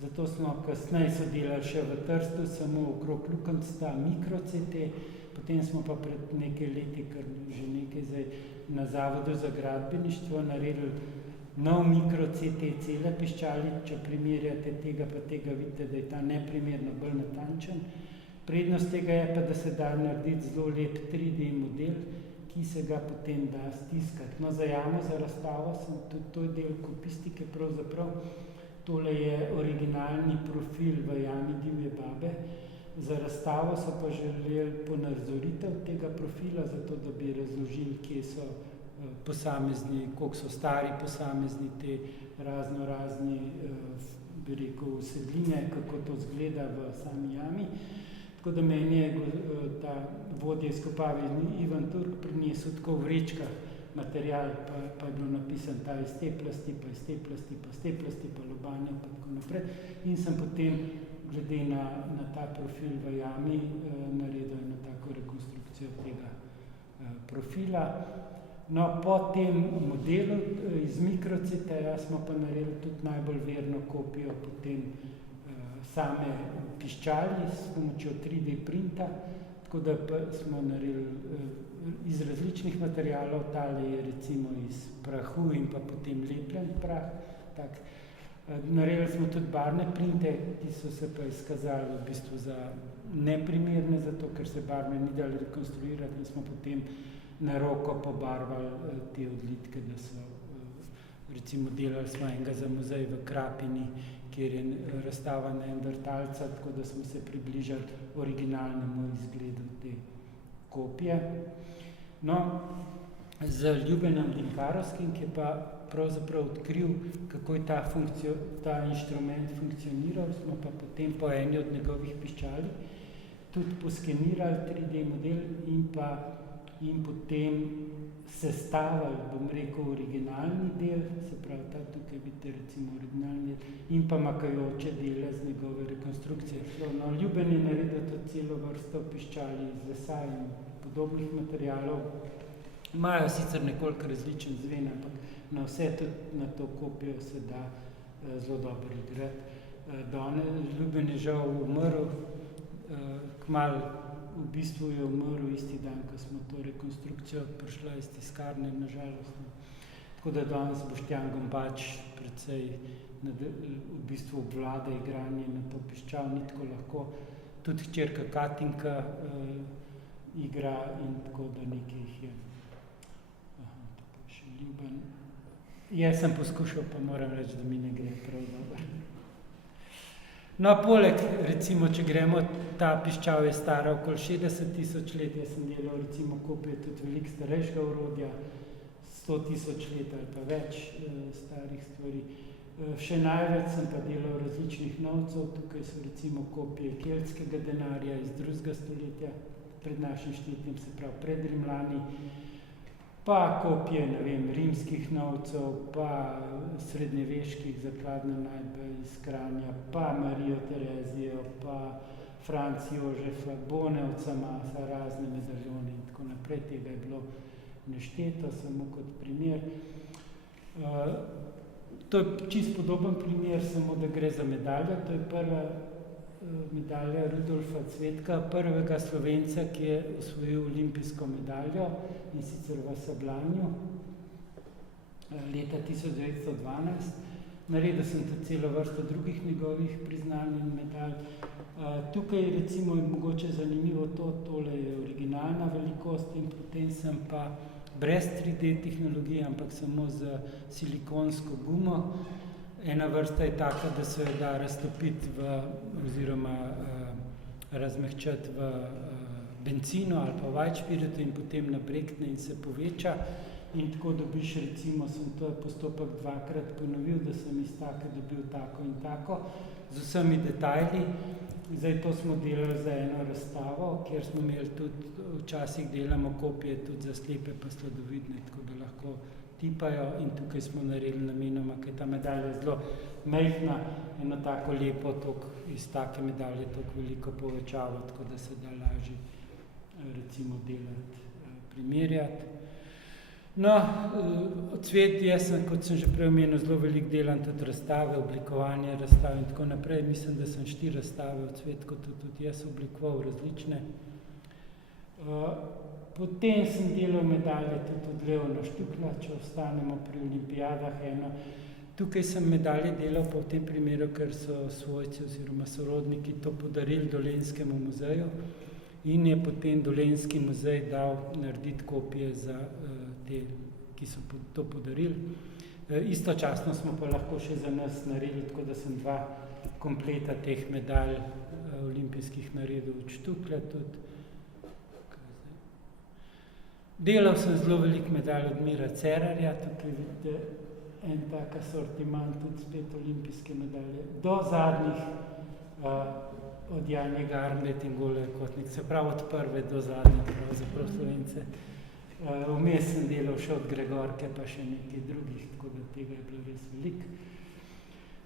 Zato smo kasneje so delali še v Trstu, samo okrog lukenjsta mikro-CT, potem smo pa pred nekaj leti, kar že nekaj zdaj, na Zavodu za gradbeništvo naredili nov mikro-CT cele piščali. Če primerjate tega pa tega, vidite, da je ta neprimerno bolj natančen. Prednost tega je pa, da se da narediti zelo lep 3D model, ki se ga potem da stiskati. No, za jamo, za razstavo sem tudi to del kopistike pravzaprav. Tole je originalni profil v jami Divje babe. Za razstavo so pa želeli ponazoritev tega profila, zato da bi razložili, kje so posamezni, koliko so stari posamezni te razni, bi rekel, sedline, kako to zgleda v sami jami. Tako da meni je ta vodja izkopavanja Ivan Turk prinesel tako v vrečkah material, pa je bilo napisan ta iz te plasti, pa iz te plasti, pa iz te plasti, pa lobanja, pa tako naprej. In sem potem, glede na ta profil v jami, naredil eno tako rekonstrukcijo tega profila. No, po tem modelu iz mikro-CT-ja smo pa naredili tudi najbolj verno kopijo potem same piščali s pomočjo 3D printa, tako da pa smo naredili iz različnih materialov, tale je recimo iz prahu in pa potem lepljen prah. Tak. Naredili smo tudi barvne printe, ki so se pa izkazali v bistvu za neprimerne, zato ker se barve ni dali rekonstruirati in smo potem na roko pobarvali te odlitke, da so, recimo delali smo enega za muzej v Krapini, kjer je razstava neandertalca, tako da smo se približali originalnemu izgledu te kopije. No, z Ljubenom Dinkarovskim, ki je pa pravzaprav odkril, kako je ta inštrument funkcioniral, smo pa potem po eni od njegovih piščali tudi poskenirali 3D model in potem sestavili, bom rekel, originalni del, se pravi, ta tukaj vidite recimo originalni del, in pa makajoče dele z njegove rekonstrukcije. No, Ljuben je naredil to celo vrsto piščali iz lesa in podobnih materialov. Imajo sicer nekoliko različen zven, ampak na vse tudi na to kopijo se da zelo dobro igrati. Ljuben je žal umrl, kmalu v bistvu je umrl isti dan, ko smo to rekonstrukcijo prišla iz tiskarne, nažalost. Tako da danes Boštjan Gombač precej v bistvu obvlada igranje na to piščal, ni tako lahko. Tudi hčerka Katinka igra in tako da nekaj jih je. Tako še Ljuben. Jaz sem poskušal, pa moram reči, da mi ne gre prav dobro. No, poleg, recimo, če gremo, ta piščal je stara okoli 60,000 let, jaz sem delal recimo kopije tudi veliko starejšega orodja, 100,000 let ali pa več starih stvari. Še največ sem pa delal različnih novcev, tukaj so recimo kopije keltskega denarja iz 2. stoletja pred našim štetjem, se pravi pred Rimljani. pa kopije, ne vem, rimskih novcev, pa srednjeveških zakladna najdba iz Kranja, pa Marijo Terezijo, pa Franc Jožefa, Bonevca masa, razne medaljone in tako naprej. Tega je bilo nešteto, samo kot primer. To je čist podoben primer, samo da gre za medaljo. To je prva medalja Rudolfa Cvetka, prvega Slovenca, ki je osvojil olimpijsko medaljo, in sicer v sabljanju leta 1912. Naredil sem tudi celo vrsto drugih njegovih priznanj in medalj. Tukaj recimo je mogoče zanimivo tole je originalna velikost in potem sem pa brez 3D tehnologije, ampak samo z silikonsko gumo. Ena vrsta je taka, da se jo da raztopiti oziroma razmehčati v bencinu ali pa white spiritu in potem nabrekne in se poveča. In tako dobiš, recimo, sem to postopek dvakrat ponovil, da sem iz take dobil tako in tako, z vsemi detajli. Zdaj to smo delali za eno razstavo, kjer smo imeli tudi, včasih delamo kopije tudi za slepe pa sladovidne, tako da lahko tipajo, in tukaj smo naredili namenoma, ker ta medalja je zelo majhna, eno tako lepo, iz take medalje toliko veliko povečavo, tako da se da lažje recimo delati, primerjati. No, Cvet, jaz sem, kot sem že prej omenil, zelo veliko delam tudi razstave, oblikovanje razstav in tako naprej. Mislim, da sem 4 razstave v Cvetku tudi jaz oblikoval različne. Potem sem delal medalje tudi od Leona Štukla, če ostanemo pri olimpijadah eno. Tukaj sem medalje delal pa v tem primeru, ker so svojci oziroma sorodniki to podarili Dolenjskemu muzeju in je potem Dolenjski muzej dal narediti kopije za te, ki so to podarili. Istočasno smo pa lahko še za nas naredili, tako da sem 2 kompleta teh medalj olimpijskih naredil od Štukla tudi. Delal sem zelo veliko medalj od Mira Cerarja, tukaj vidite en tak asortiment, tudi spet olimpijske medalje, do zadnjih od Janje Garnbret in Gole Kotnik, se pravi od prve do zadnje, pravzaprav Slovence. Vmes sem delal še od Gregorke, pa še nekaj drugih, tako da tega je bilo res veliko.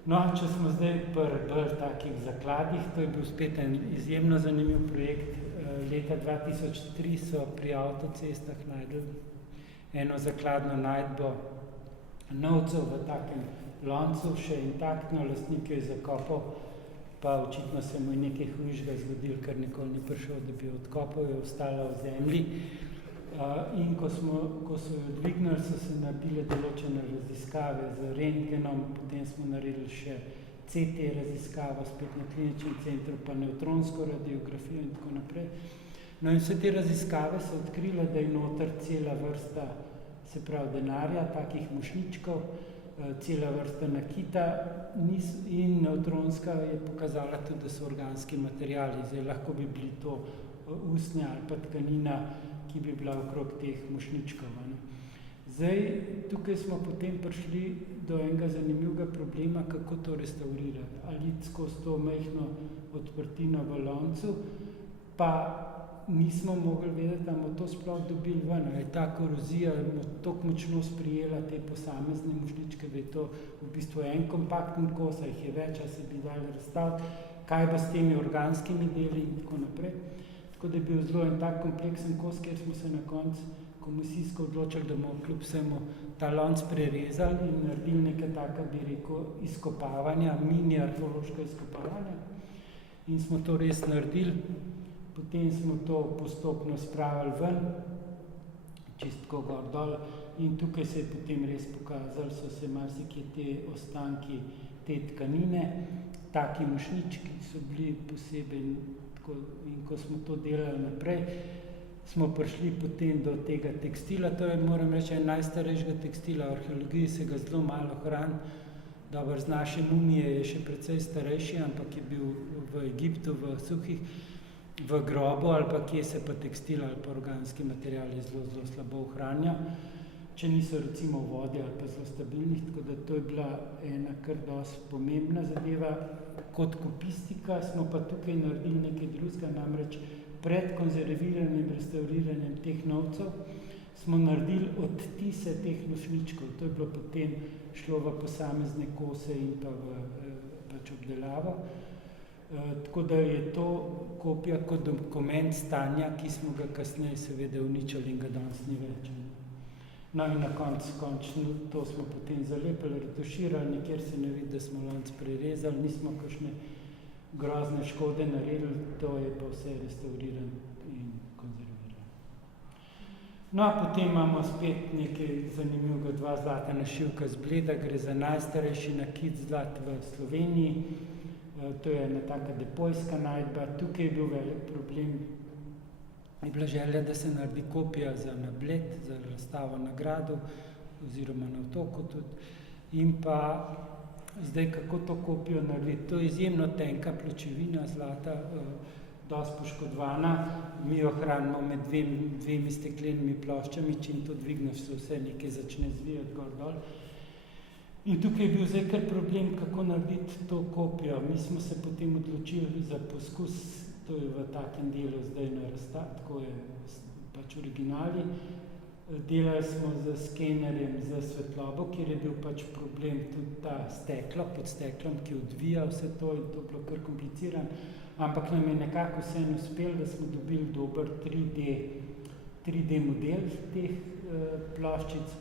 No, če smo zdaj pri bolj takih zakladih, to je bil spet en izjemno zanimiv projekt. Leta 2003 so pri avtocestah našli eno zakladno najdbo novcev v takem loncu, še intaktno, lastnik jo je zakopal, pa očitno se mu je nekaj hujšega zgodilo, ker nikoli ni prišel, da bi jo odkopal, je ostala v zemlji. In ko so jo dvignili, so se naredile določene raziskave z rentgenom, potem smo naredili še CT raziskavo, spet na kliničnem centru, pa nevtronsko radiografijo in tako naprej. No in vse te raziskave so odkrile, da je noter cela vrsta, se pravi denarja, takih mošnjičkov, cela vrsta nakita in nevtronska je pokazala tudi, da so organski materiali. Zdaj lahko bi bili to usnje ali pa tkanina, ki bi bila okrog teh mošnjičkov. Zdaj, tukaj smo potem prišli do enega zanimivega problema, kako to restaurirati. Ali skozi to majhno odprtino v loncu, pa nismo mogli vedeti, da bomo to sploh dobili ven. Je ta korozija toliko močno sprijela te posamezne mošnjičke, da je to v bistvu en kompaktni kos, a jih je več, a se bi dali razstaviti, kaj bo s temi organskimi deli in tako naprej. Tako da je bil zelo en tak kompleksen kos, kjer smo se na koncu komisijsko odločili, da bomo kljub vsemu ta lonc prerezali in naredili nekaj taka, bi rekel, izkopavanja, mini arheološka izkopavanja. In smo to res naredili. Potem smo to postopno spravili ven, čistko gor dol, in tukaj se je potem res pokazali, so se marsikje te ostanki, te tkanine, taki mošnjički so bili posebej, in ko smo to delali naprej, smo prišli potem do tega tekstila. To je, moram reči, najstarejšega tekstila. V arheologiji se ga zelo malo hrani. Dobro, z naše mumije je še precej starejši, ampak je bil v Egiptu, v suhih, v grobu ali pa kje se pa tekstil ali pa organski materiali zelo, zelo slabo ohranja, če niso recimo v vodi ali pa zelo stabilnih, tako da to je bila ena kar dosti pomembna zadeva. Kot kopistika smo pa tukaj naredili nekaj drugega, namreč pred konzerviranjem, restauriranjem teh novcev smo naredili odtise teh nošničkov. To je bilo potem šlo v posamezne kose in pa v pač obdelavo. Tako da je to kopija kot dokument stanja, ki smo ga kasneje seveda uničili in ga danes ni več. No in na končno to smo potem zalepili, retuširali, nikjer se ne vidi, da smo lonec prerezali, nismo kakšne grozne škode naredili, to je pa vse restaurirano in konzervirano. No, potem imamo spet nekaj zanimivega, 2 zlata našivka z Bleda, gre za najstarejši nakit zlat v Sloveniji. To je ena taka depojska najdba. Tukaj je bil velik problem. Je bila želja, da se naredi kopija na Bled, za razstavo na gradu oziroma na otoku tudi. In pa zdaj, kako to kopijo narediti. To je izjemno tenka pločevina zlata, dosti poškodovana. Mi jo hranimo med dvemi steklenimi ploščami, čim to dvigneš, se vse nekaj začne zvijati gor dol. In tukaj je bil zdaj kar problem, kako narediti to kopijo. Mi smo se potem odločili za poskus, to je v takem delu zdaj na razstavi, tako je pač originali. Delali smo z skenerjem za svetlobo, kjer je bil pač problem tudi ta steklo, pod steklom, ki odvija vse to in to bilo kar komplicirano. Ampak nam je nekako vseeno uspelo, da smo dobili dober 3D model teh ploščic.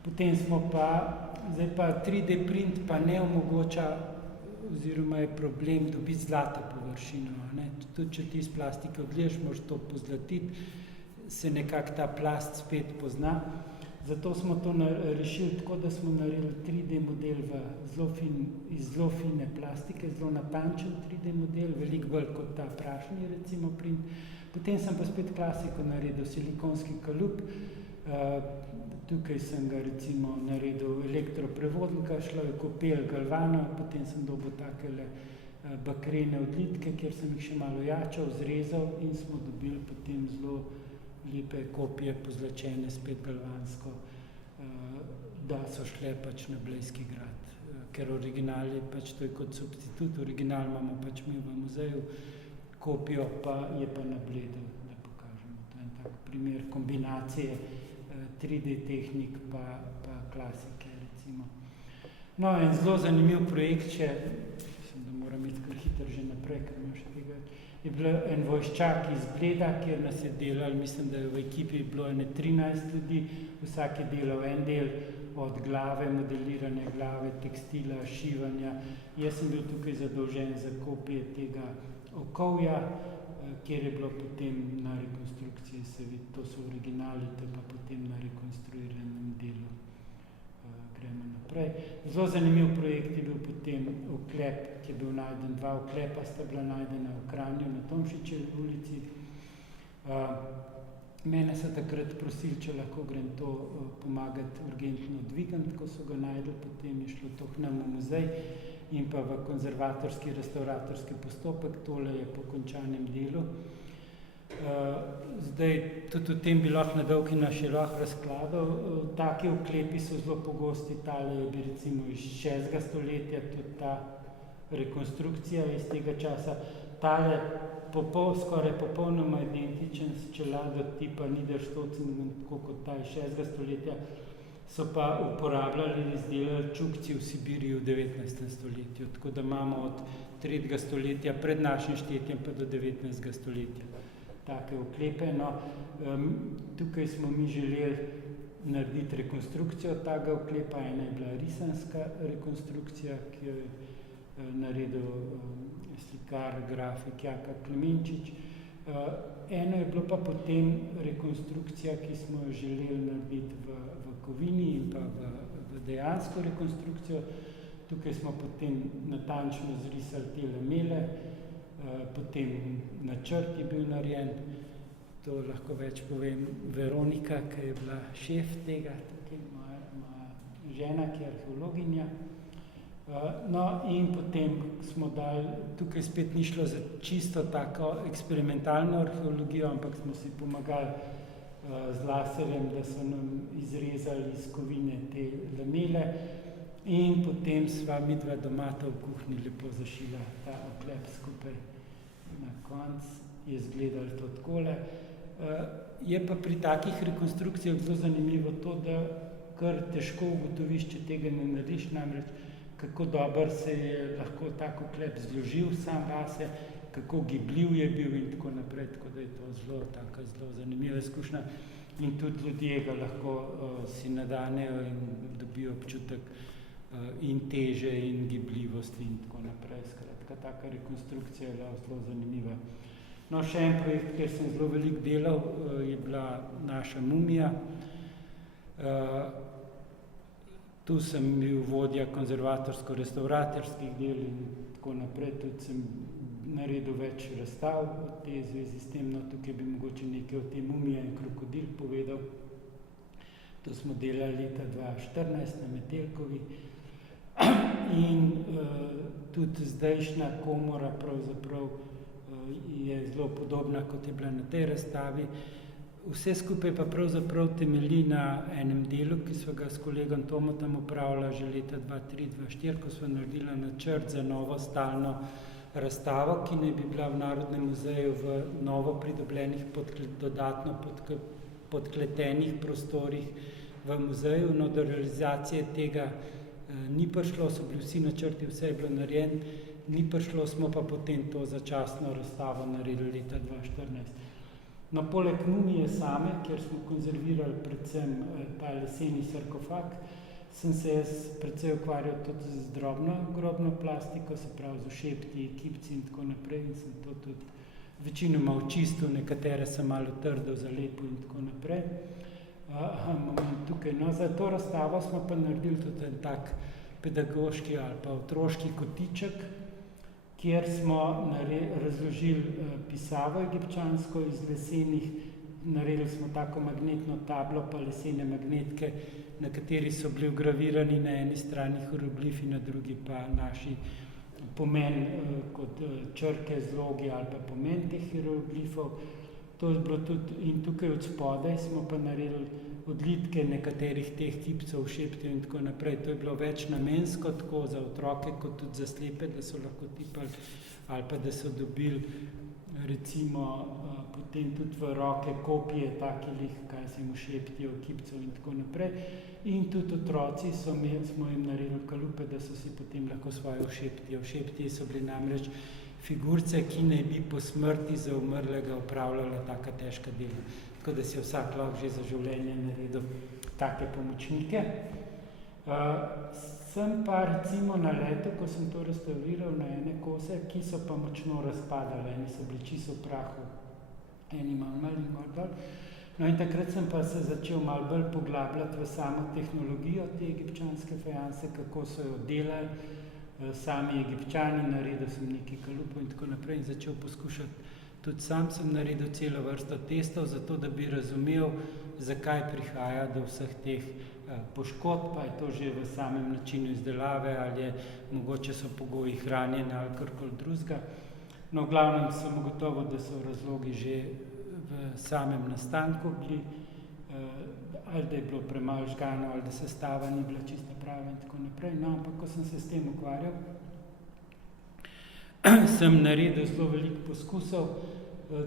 Potem smo zdaj pa 3D print pa ne omogoča, oziroma je problem dobiti zlato površino. Tudi če ti iz plastike odliješ, moraš to pozlatiti, se nekako ta plast spet pozna. Zato smo to rešili tako, da smo naredili 3D model iz zelo fine plastike, zelo natančen 3D model, veliko bolj kot ta prašni, recimo, print. Potem sem pa spet klasiko naredil, silikonski kalup. Tukaj sem ga recimo naredil elektroprevodnika, šlo je kopel galvana, potem sem dobil takele bakrene odlitke, kjer sem jih še malo jačal, zrezal in smo dobili potem zelo lepe kopije pozlačene, spet galvansko, da so šle pač na Blejski grad. Ker original je pač to je kot substitut, original imamo pač mi v muzeju, kopijo pa je pa na Bledu, da pokažemo. To je en tak primer kombinacije 3D tehnik pa klasike, recimo. No, en zelo zanimiv projekt še, mislim, da moram iti kar hitro že naprej, ker imam še tega, je bil en vojščak iz Bleda, kjer nas je delal, mislim, da je v ekipi bilo 13 ljudi, vsak je delal en del od glave, modeliranja glave, tekstila, šivanja. Jaz sem bil tukaj zadolžen za kopije tega okovja, kjer je bilo potem na rekonstrukciji, se vidi, to so originali, to pa potem na rekonstruiranem delu. Gremo naprej. Zelo zanimiv projekt je bil potem oklep, ki je bil najden, 2 oklepa sta bila najdena v Kranju na Tomšičevi ulici. Mene so takrat prosili, če lahko grem to pomagati urgentno dvigant, ko so ga najdel, potem je šlo to k nam v muzej in pa v konzervatorski, restauratorski postopek, tole je po končanem delu. Zdaj, tudi o tem bi lahko na dolg in na širok razkladal. Taki oklepi so zelo pogosti, tale je bi recimo iz 6. stoletja, tudi ta rekonstrukcija iz tega časa. Tale skoraj popolnoma identičen s čelado tipa Niederstotzen, tako kot ta iz 6. stoletja, so pa uporabljali in izdelali čukci v Sibiriji v 19. stoletju. Tako da imamo od 3. stoletja pred našim štetjem pa do 19. stoletja take oklepe. No, tukaj smo mi želeli narediti rekonstrukcijo tega oklepa. Ena je bila risanska rekonstrukcija, ki jo je naredil slikar, grafik Jaka Klemenčič. Eno je bilo pa potem rekonstrukcija, ki smo jo želeli narediti v Kovini in pa v dejansko rekonstrukcijo. Tukaj smo potem natančno zrisali te lamele, potem načrt je bil narejen, to lahko več povem Veronika, ki je bila šef tega, tukaj moja žena, ki je arheologinja. No in potem smo dali, tukaj spet ni šlo za čisto tako eksperimentalno arheologijo, ampak smo si pomagali z laserjem, da so nam izrezali iz kovine te lamele in potem sva midva doma v kuhinji lepo zašila ta oklep skupaj. Na koncu je izgledalo to takole. Je pa pri takih rekonstrukcijah zelo zanimivo to, da kar težko ugotoviš, če tega ne narediš, namreč kako dober se je lahko tak oklep zložil sam vase, kako gibljiv je bil in tako naprej, tako da je to zelo zanimiva izkušnja in tudi ljudje ga lahko si nadanejo in dobijo občutek in teže in gibljivosti in tako naprej. Skratka, taka rekonstrukcija je zelo zanimiva. No, še en projekt, kjer sem zelo veliko delal, je bila naša mumija. Tu sem bil vodja konzervatorsko-restauratorskih del in tako naprej. Tudi sem naredil več razstav v tej zvezi s tem. No, tukaj bi mogoče nekaj o tej mumija in krokodil povedal. To smo delali leta 2014 na Metelkovi. In tudi zdajšnja komora pravzaprav je zelo podobna, kot je bila na tej razstavi. Vse skupaj pa pravzaprav temelji na enem delu, ki smo ga s kolegom Tomotom opravila že leta 2003-2004, ko smo naredili načrt za novo stalno razstavo, ki naj bi bila v Narodnem muzeju v novo pridobljenih dodatno podkletenih prostorih v muzeju. No, do realizacije tega ni prišlo, so bili vsi načrti, vse je bilo narejeno, ni prišlo, smo pa potem to začasno razstavo naredili leta 2014. No, poleg mumije same, kjer smo konzervirali predvsem ta leseni sarkofag, sem se jaz precej ukvarjal tudi z drobno grobno plastiko, se pravi z ošepti, kipci in tako naprej in sem to tudi večinoma očistil, nekatere sem malo trdil, zalepil in tako naprej. Tukaj, no, za to razstavo smo pa naredili tudi en tak pedagoški ali pa otroški kotiček, kjer smo razložili pisavo egipčansko iz lesenih, naredili smo tako magnetno tablo pa lesene magnetke, na kateri so bili vgravirani na eni strani hieroglifi, na drugi pa naši pomen kot črke, zlogi ali pa pomen teh hieroglifov. To je bilo tudi, in tukaj od spodaj smo pa naredili odlitke nekaterih teh kipcev, šeptev in tako naprej. To je bilo več namensko, tako za otroke, kot tudi za slepe, da so lahko tipali ali pa da so dobili recimo potem tudi v roke kopije takih, kaj se jim šeptijo, kipcev in tako naprej. In tudi otroci smo jim naredili kalupe, da so si potem lahko svoje ošeptijo. Ošeptije so bili namreč figurce, ki naj bi po smrti za umrlega upravljala taka težka dela. Tako da si je vsak lahko že za življenje naredil take pomočnike. Sem pa recimo na letu, ko sem to restauriral na ene kose, ki so pa močno razpadali, eni so bili čisto v prahu, eni malo in gor dol. No in takrat sem pa se začel malo bolj poglabljati v samo tehnologijo te egipčanske fajanse, kako so jo delali, sami Egipčani, naredil sem nekaj kalupov in tako naprej in začel poskušati. Tudi sam sem naredil celo vrsto testov, zato da bi razumel, zakaj prihaja do vseh teh poškodb, pa je to že v samem načinu izdelave, ali je mogoče so pogoji hranjenja ali karkoli drugega. No, v glavnem sem ugotovil, da so razlogi že v samem nastanku bili, ali da je bilo premalo žgano, ali da sestava ni bila čisto prava in tako naprej. No, ampak ko sem se s tem ukvarjal, sem naredil zelo veliko poskusov.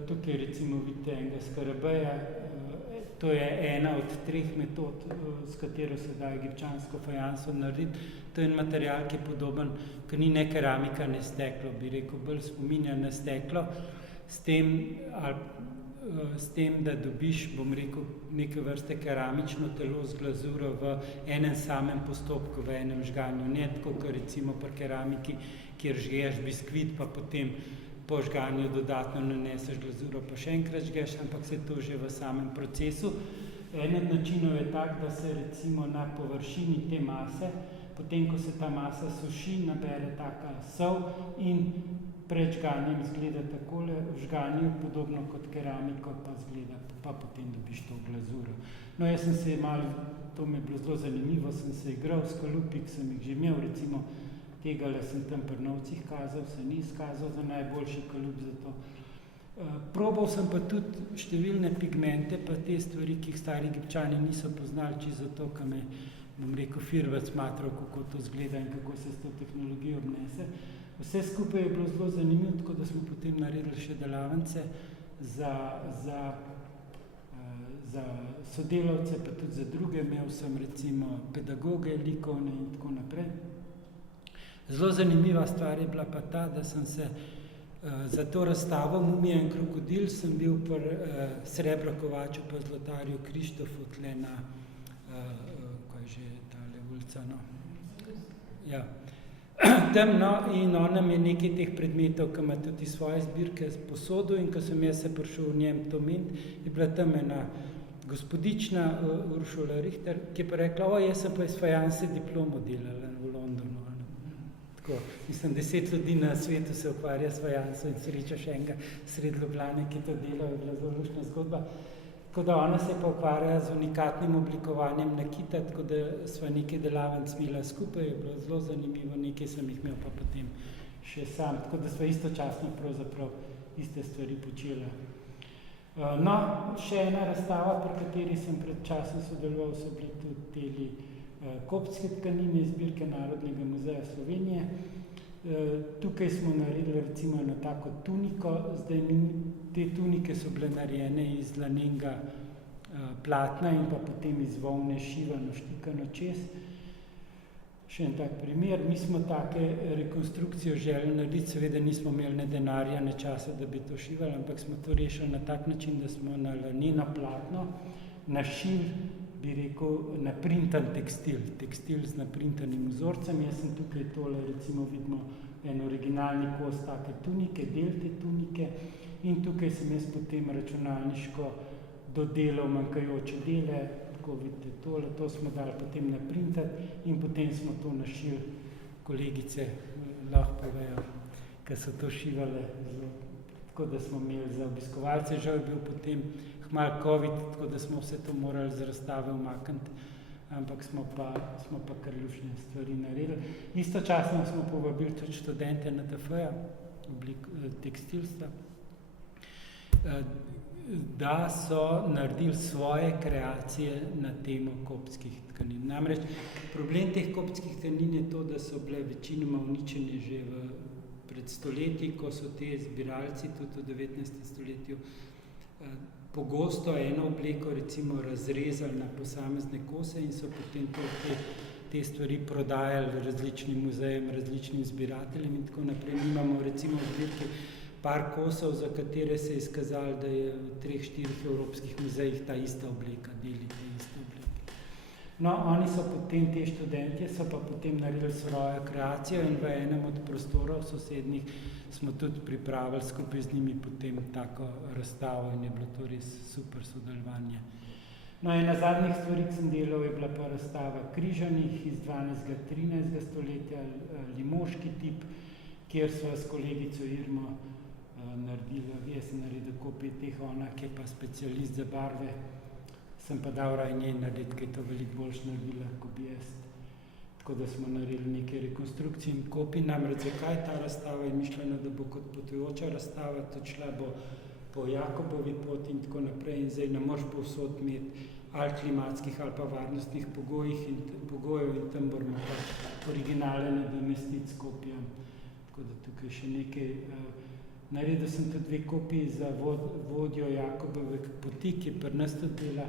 Tukaj recimo vidite enega skarabeja. To je ena od 3 metod, s katero se da egipčansko fajanso narediti. To je en material, ki je podoben, ki ni ne keramika, ne steklo, bi rekel, bolj spominja na steklo, s tem, da dobiš, bom rekel, neke vrste keramično telo z glazuro v enem samem postopku, v enem žganju. Ne tako, kot recimo pri keramiki, kjer žgeš biskvit, pa potem po žganju dodatno naneseš glazuro, pa še enkrat žgeš, ampak se to že v samem procesu. En od načinov je tak, da se recimo na površini te mase, potem ko se ta masa suši, nabere taka sol in pred žganjem zgleda takole, v žganju podobno kot keramiko pa zgleda, pa potem dobiš to glazuro. No, jaz sem se malo, to mi je bilo zelo zanimivo, sem se igral s kalupi, sem jih že imel, recimo tegale sem tam pri novcih kazal, se ni izkazal za najboljši kalup za to. Probal sem pa tudi številne pigmente, pa te stvari, ki jih stari Egipčani niso poznali, čisto zato, ka me, bom rekel, firvac matral, kako to zgleda in kako se s to tehnologijo obnese. Vse skupaj je bilo zelo zanimivo, tako da smo potem naredili še delavnice za za sodelavce, pa tudi za druge, imel sem recimo pedagoge, likovne in tako naprej. Zelo zanimiva stvar je bila pa ta, da sem se za to razstavo Mumija in krokodil sem bil pri Srebrokovaču pa Zlotarju Krištofu tle na, kaj je že tale ulica, no. Ja. Tam, no, in on nam je nekaj teh predmetov, ki ima tudi svoje zbirke posodil, in ko sem jaz se prišel v njem to meniti, je bila tam ena gospodična Uršula Richter, ki je pa rekla, jaz sem pa iz fajanse diplomo delala v Londonu. Tako, mislim, 10 ljudi na svetu se ukvarja s fajanso in sreča še enega sred Ljubljane, ki to dela, je bila zelo luštna zgodba. Tako da ona se pa ukvarja z unikatnim oblikovanjem nakita, tako da sva nekaj delavnic imela skupaj, je bilo zelo zanimivo, nekaj sem jih imel pa potem še sam, tako da sva istočasno pravzaprav iste stvari počela. No, še ena razstava, pri kateri sem pred časom sodeloval, so bili tudi teli koptske tkanine zbirke Narodnega muzeja Slovenije. Tukaj smo naredili recimo eno tako tuniko, zdaj te tunike so bile narejene iz lanenega platna in pa potem iz volne šivano, štikano čez. Še en tak primer, mi smo take rekonstrukcijo želeli narediti, seveda nismo imeli ne denarja, ne časa, da bi to šivali, ampak smo to rešili na tak način, da smo na laneno platno našili, bi rekel, naprintan tekstil z naprintanim vzorcem. Jaz sem tukaj tole, recimo vidimo en originalni kos take tunike, del te tunike, in tukaj sem jaz potem računalniško dodelal manjkajoče dele, tako vidite tole, to smo dali potem naprintati in potem smo to našili, kolegice lahko povejo, ker so to šivale, tako da smo imeli za obiskovalce, žal je bil potem malo COVID, tako da smo vse to morali z razstave umakniti, ampak smo pa kar lušne stvari naredili. Istočasno smo povabili tudi študente NTF-ja, tekstilstva, da so naredili svoje kreacije na temo koptskih tkanin. Namreč problem teh koptskih tkanin je to, da so bile večinoma uničene že pred stoletji, ko so te zbiralci tudi v 19. stoletju pogosto eno obleko recimo razrezali na posamezne kose in so potem te stvari prodajali različnim muzejem, različnim zbirateljem in tako naprej. Mi imamo recimo v zbirki par kosov, za katere se je izkazalo, da je v 3-4 evropskih muzejih ta ista obleka, deli te iste obleke. No, oni so potem, te študentje, so pa potem naredili svojo kreacijo in v enem od prostorov sosednjih smo tudi pripravili skupaj z njimi potem tako razstavo in je bilo to res super sodelovanje. No, ena zadnjih stvari, ki sem delal, je bila pa razstava križanih iz 12. 13. stoletja, limoški tip, kjer sva s kolegico Irmo naredila, jaz sem naredil kopije teh, ona, ki je pa specialist za barve, sem pa dal raj njej narediti, ki je to veliko boljš naredila, kot bi jaz. Tako da smo naredili nekaj rekonstrukcij in kopij. Namreč zakaj ta razstava je mišljena, da bo kot potujoča razstava, tudi šla bo po Jakobovi poti in tako naprej in zdaj ne moreš povsod imeti ali klimatskih ali pa varnostnih pogojev in tam moramo pa originale nadomestiti s kopijam. Tako da tukaj še nekaj. Naredil sem tudi 2 kopiji za vodjo Jakobove poti, ki je pri nas tudi dela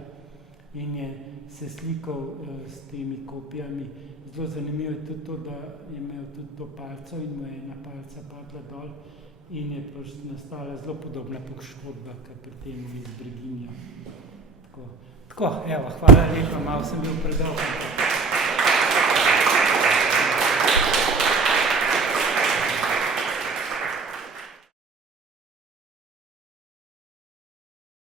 in je se slikal s temi kopijami. Zelo zanimivo je tudi to, da je imel tudi to palco in mu je ena palca padla dol in je nastala zelo podobna poškodba, kot pri tem iz Breginja. Tako, evo, hvala lepa, malo sem bil predolg.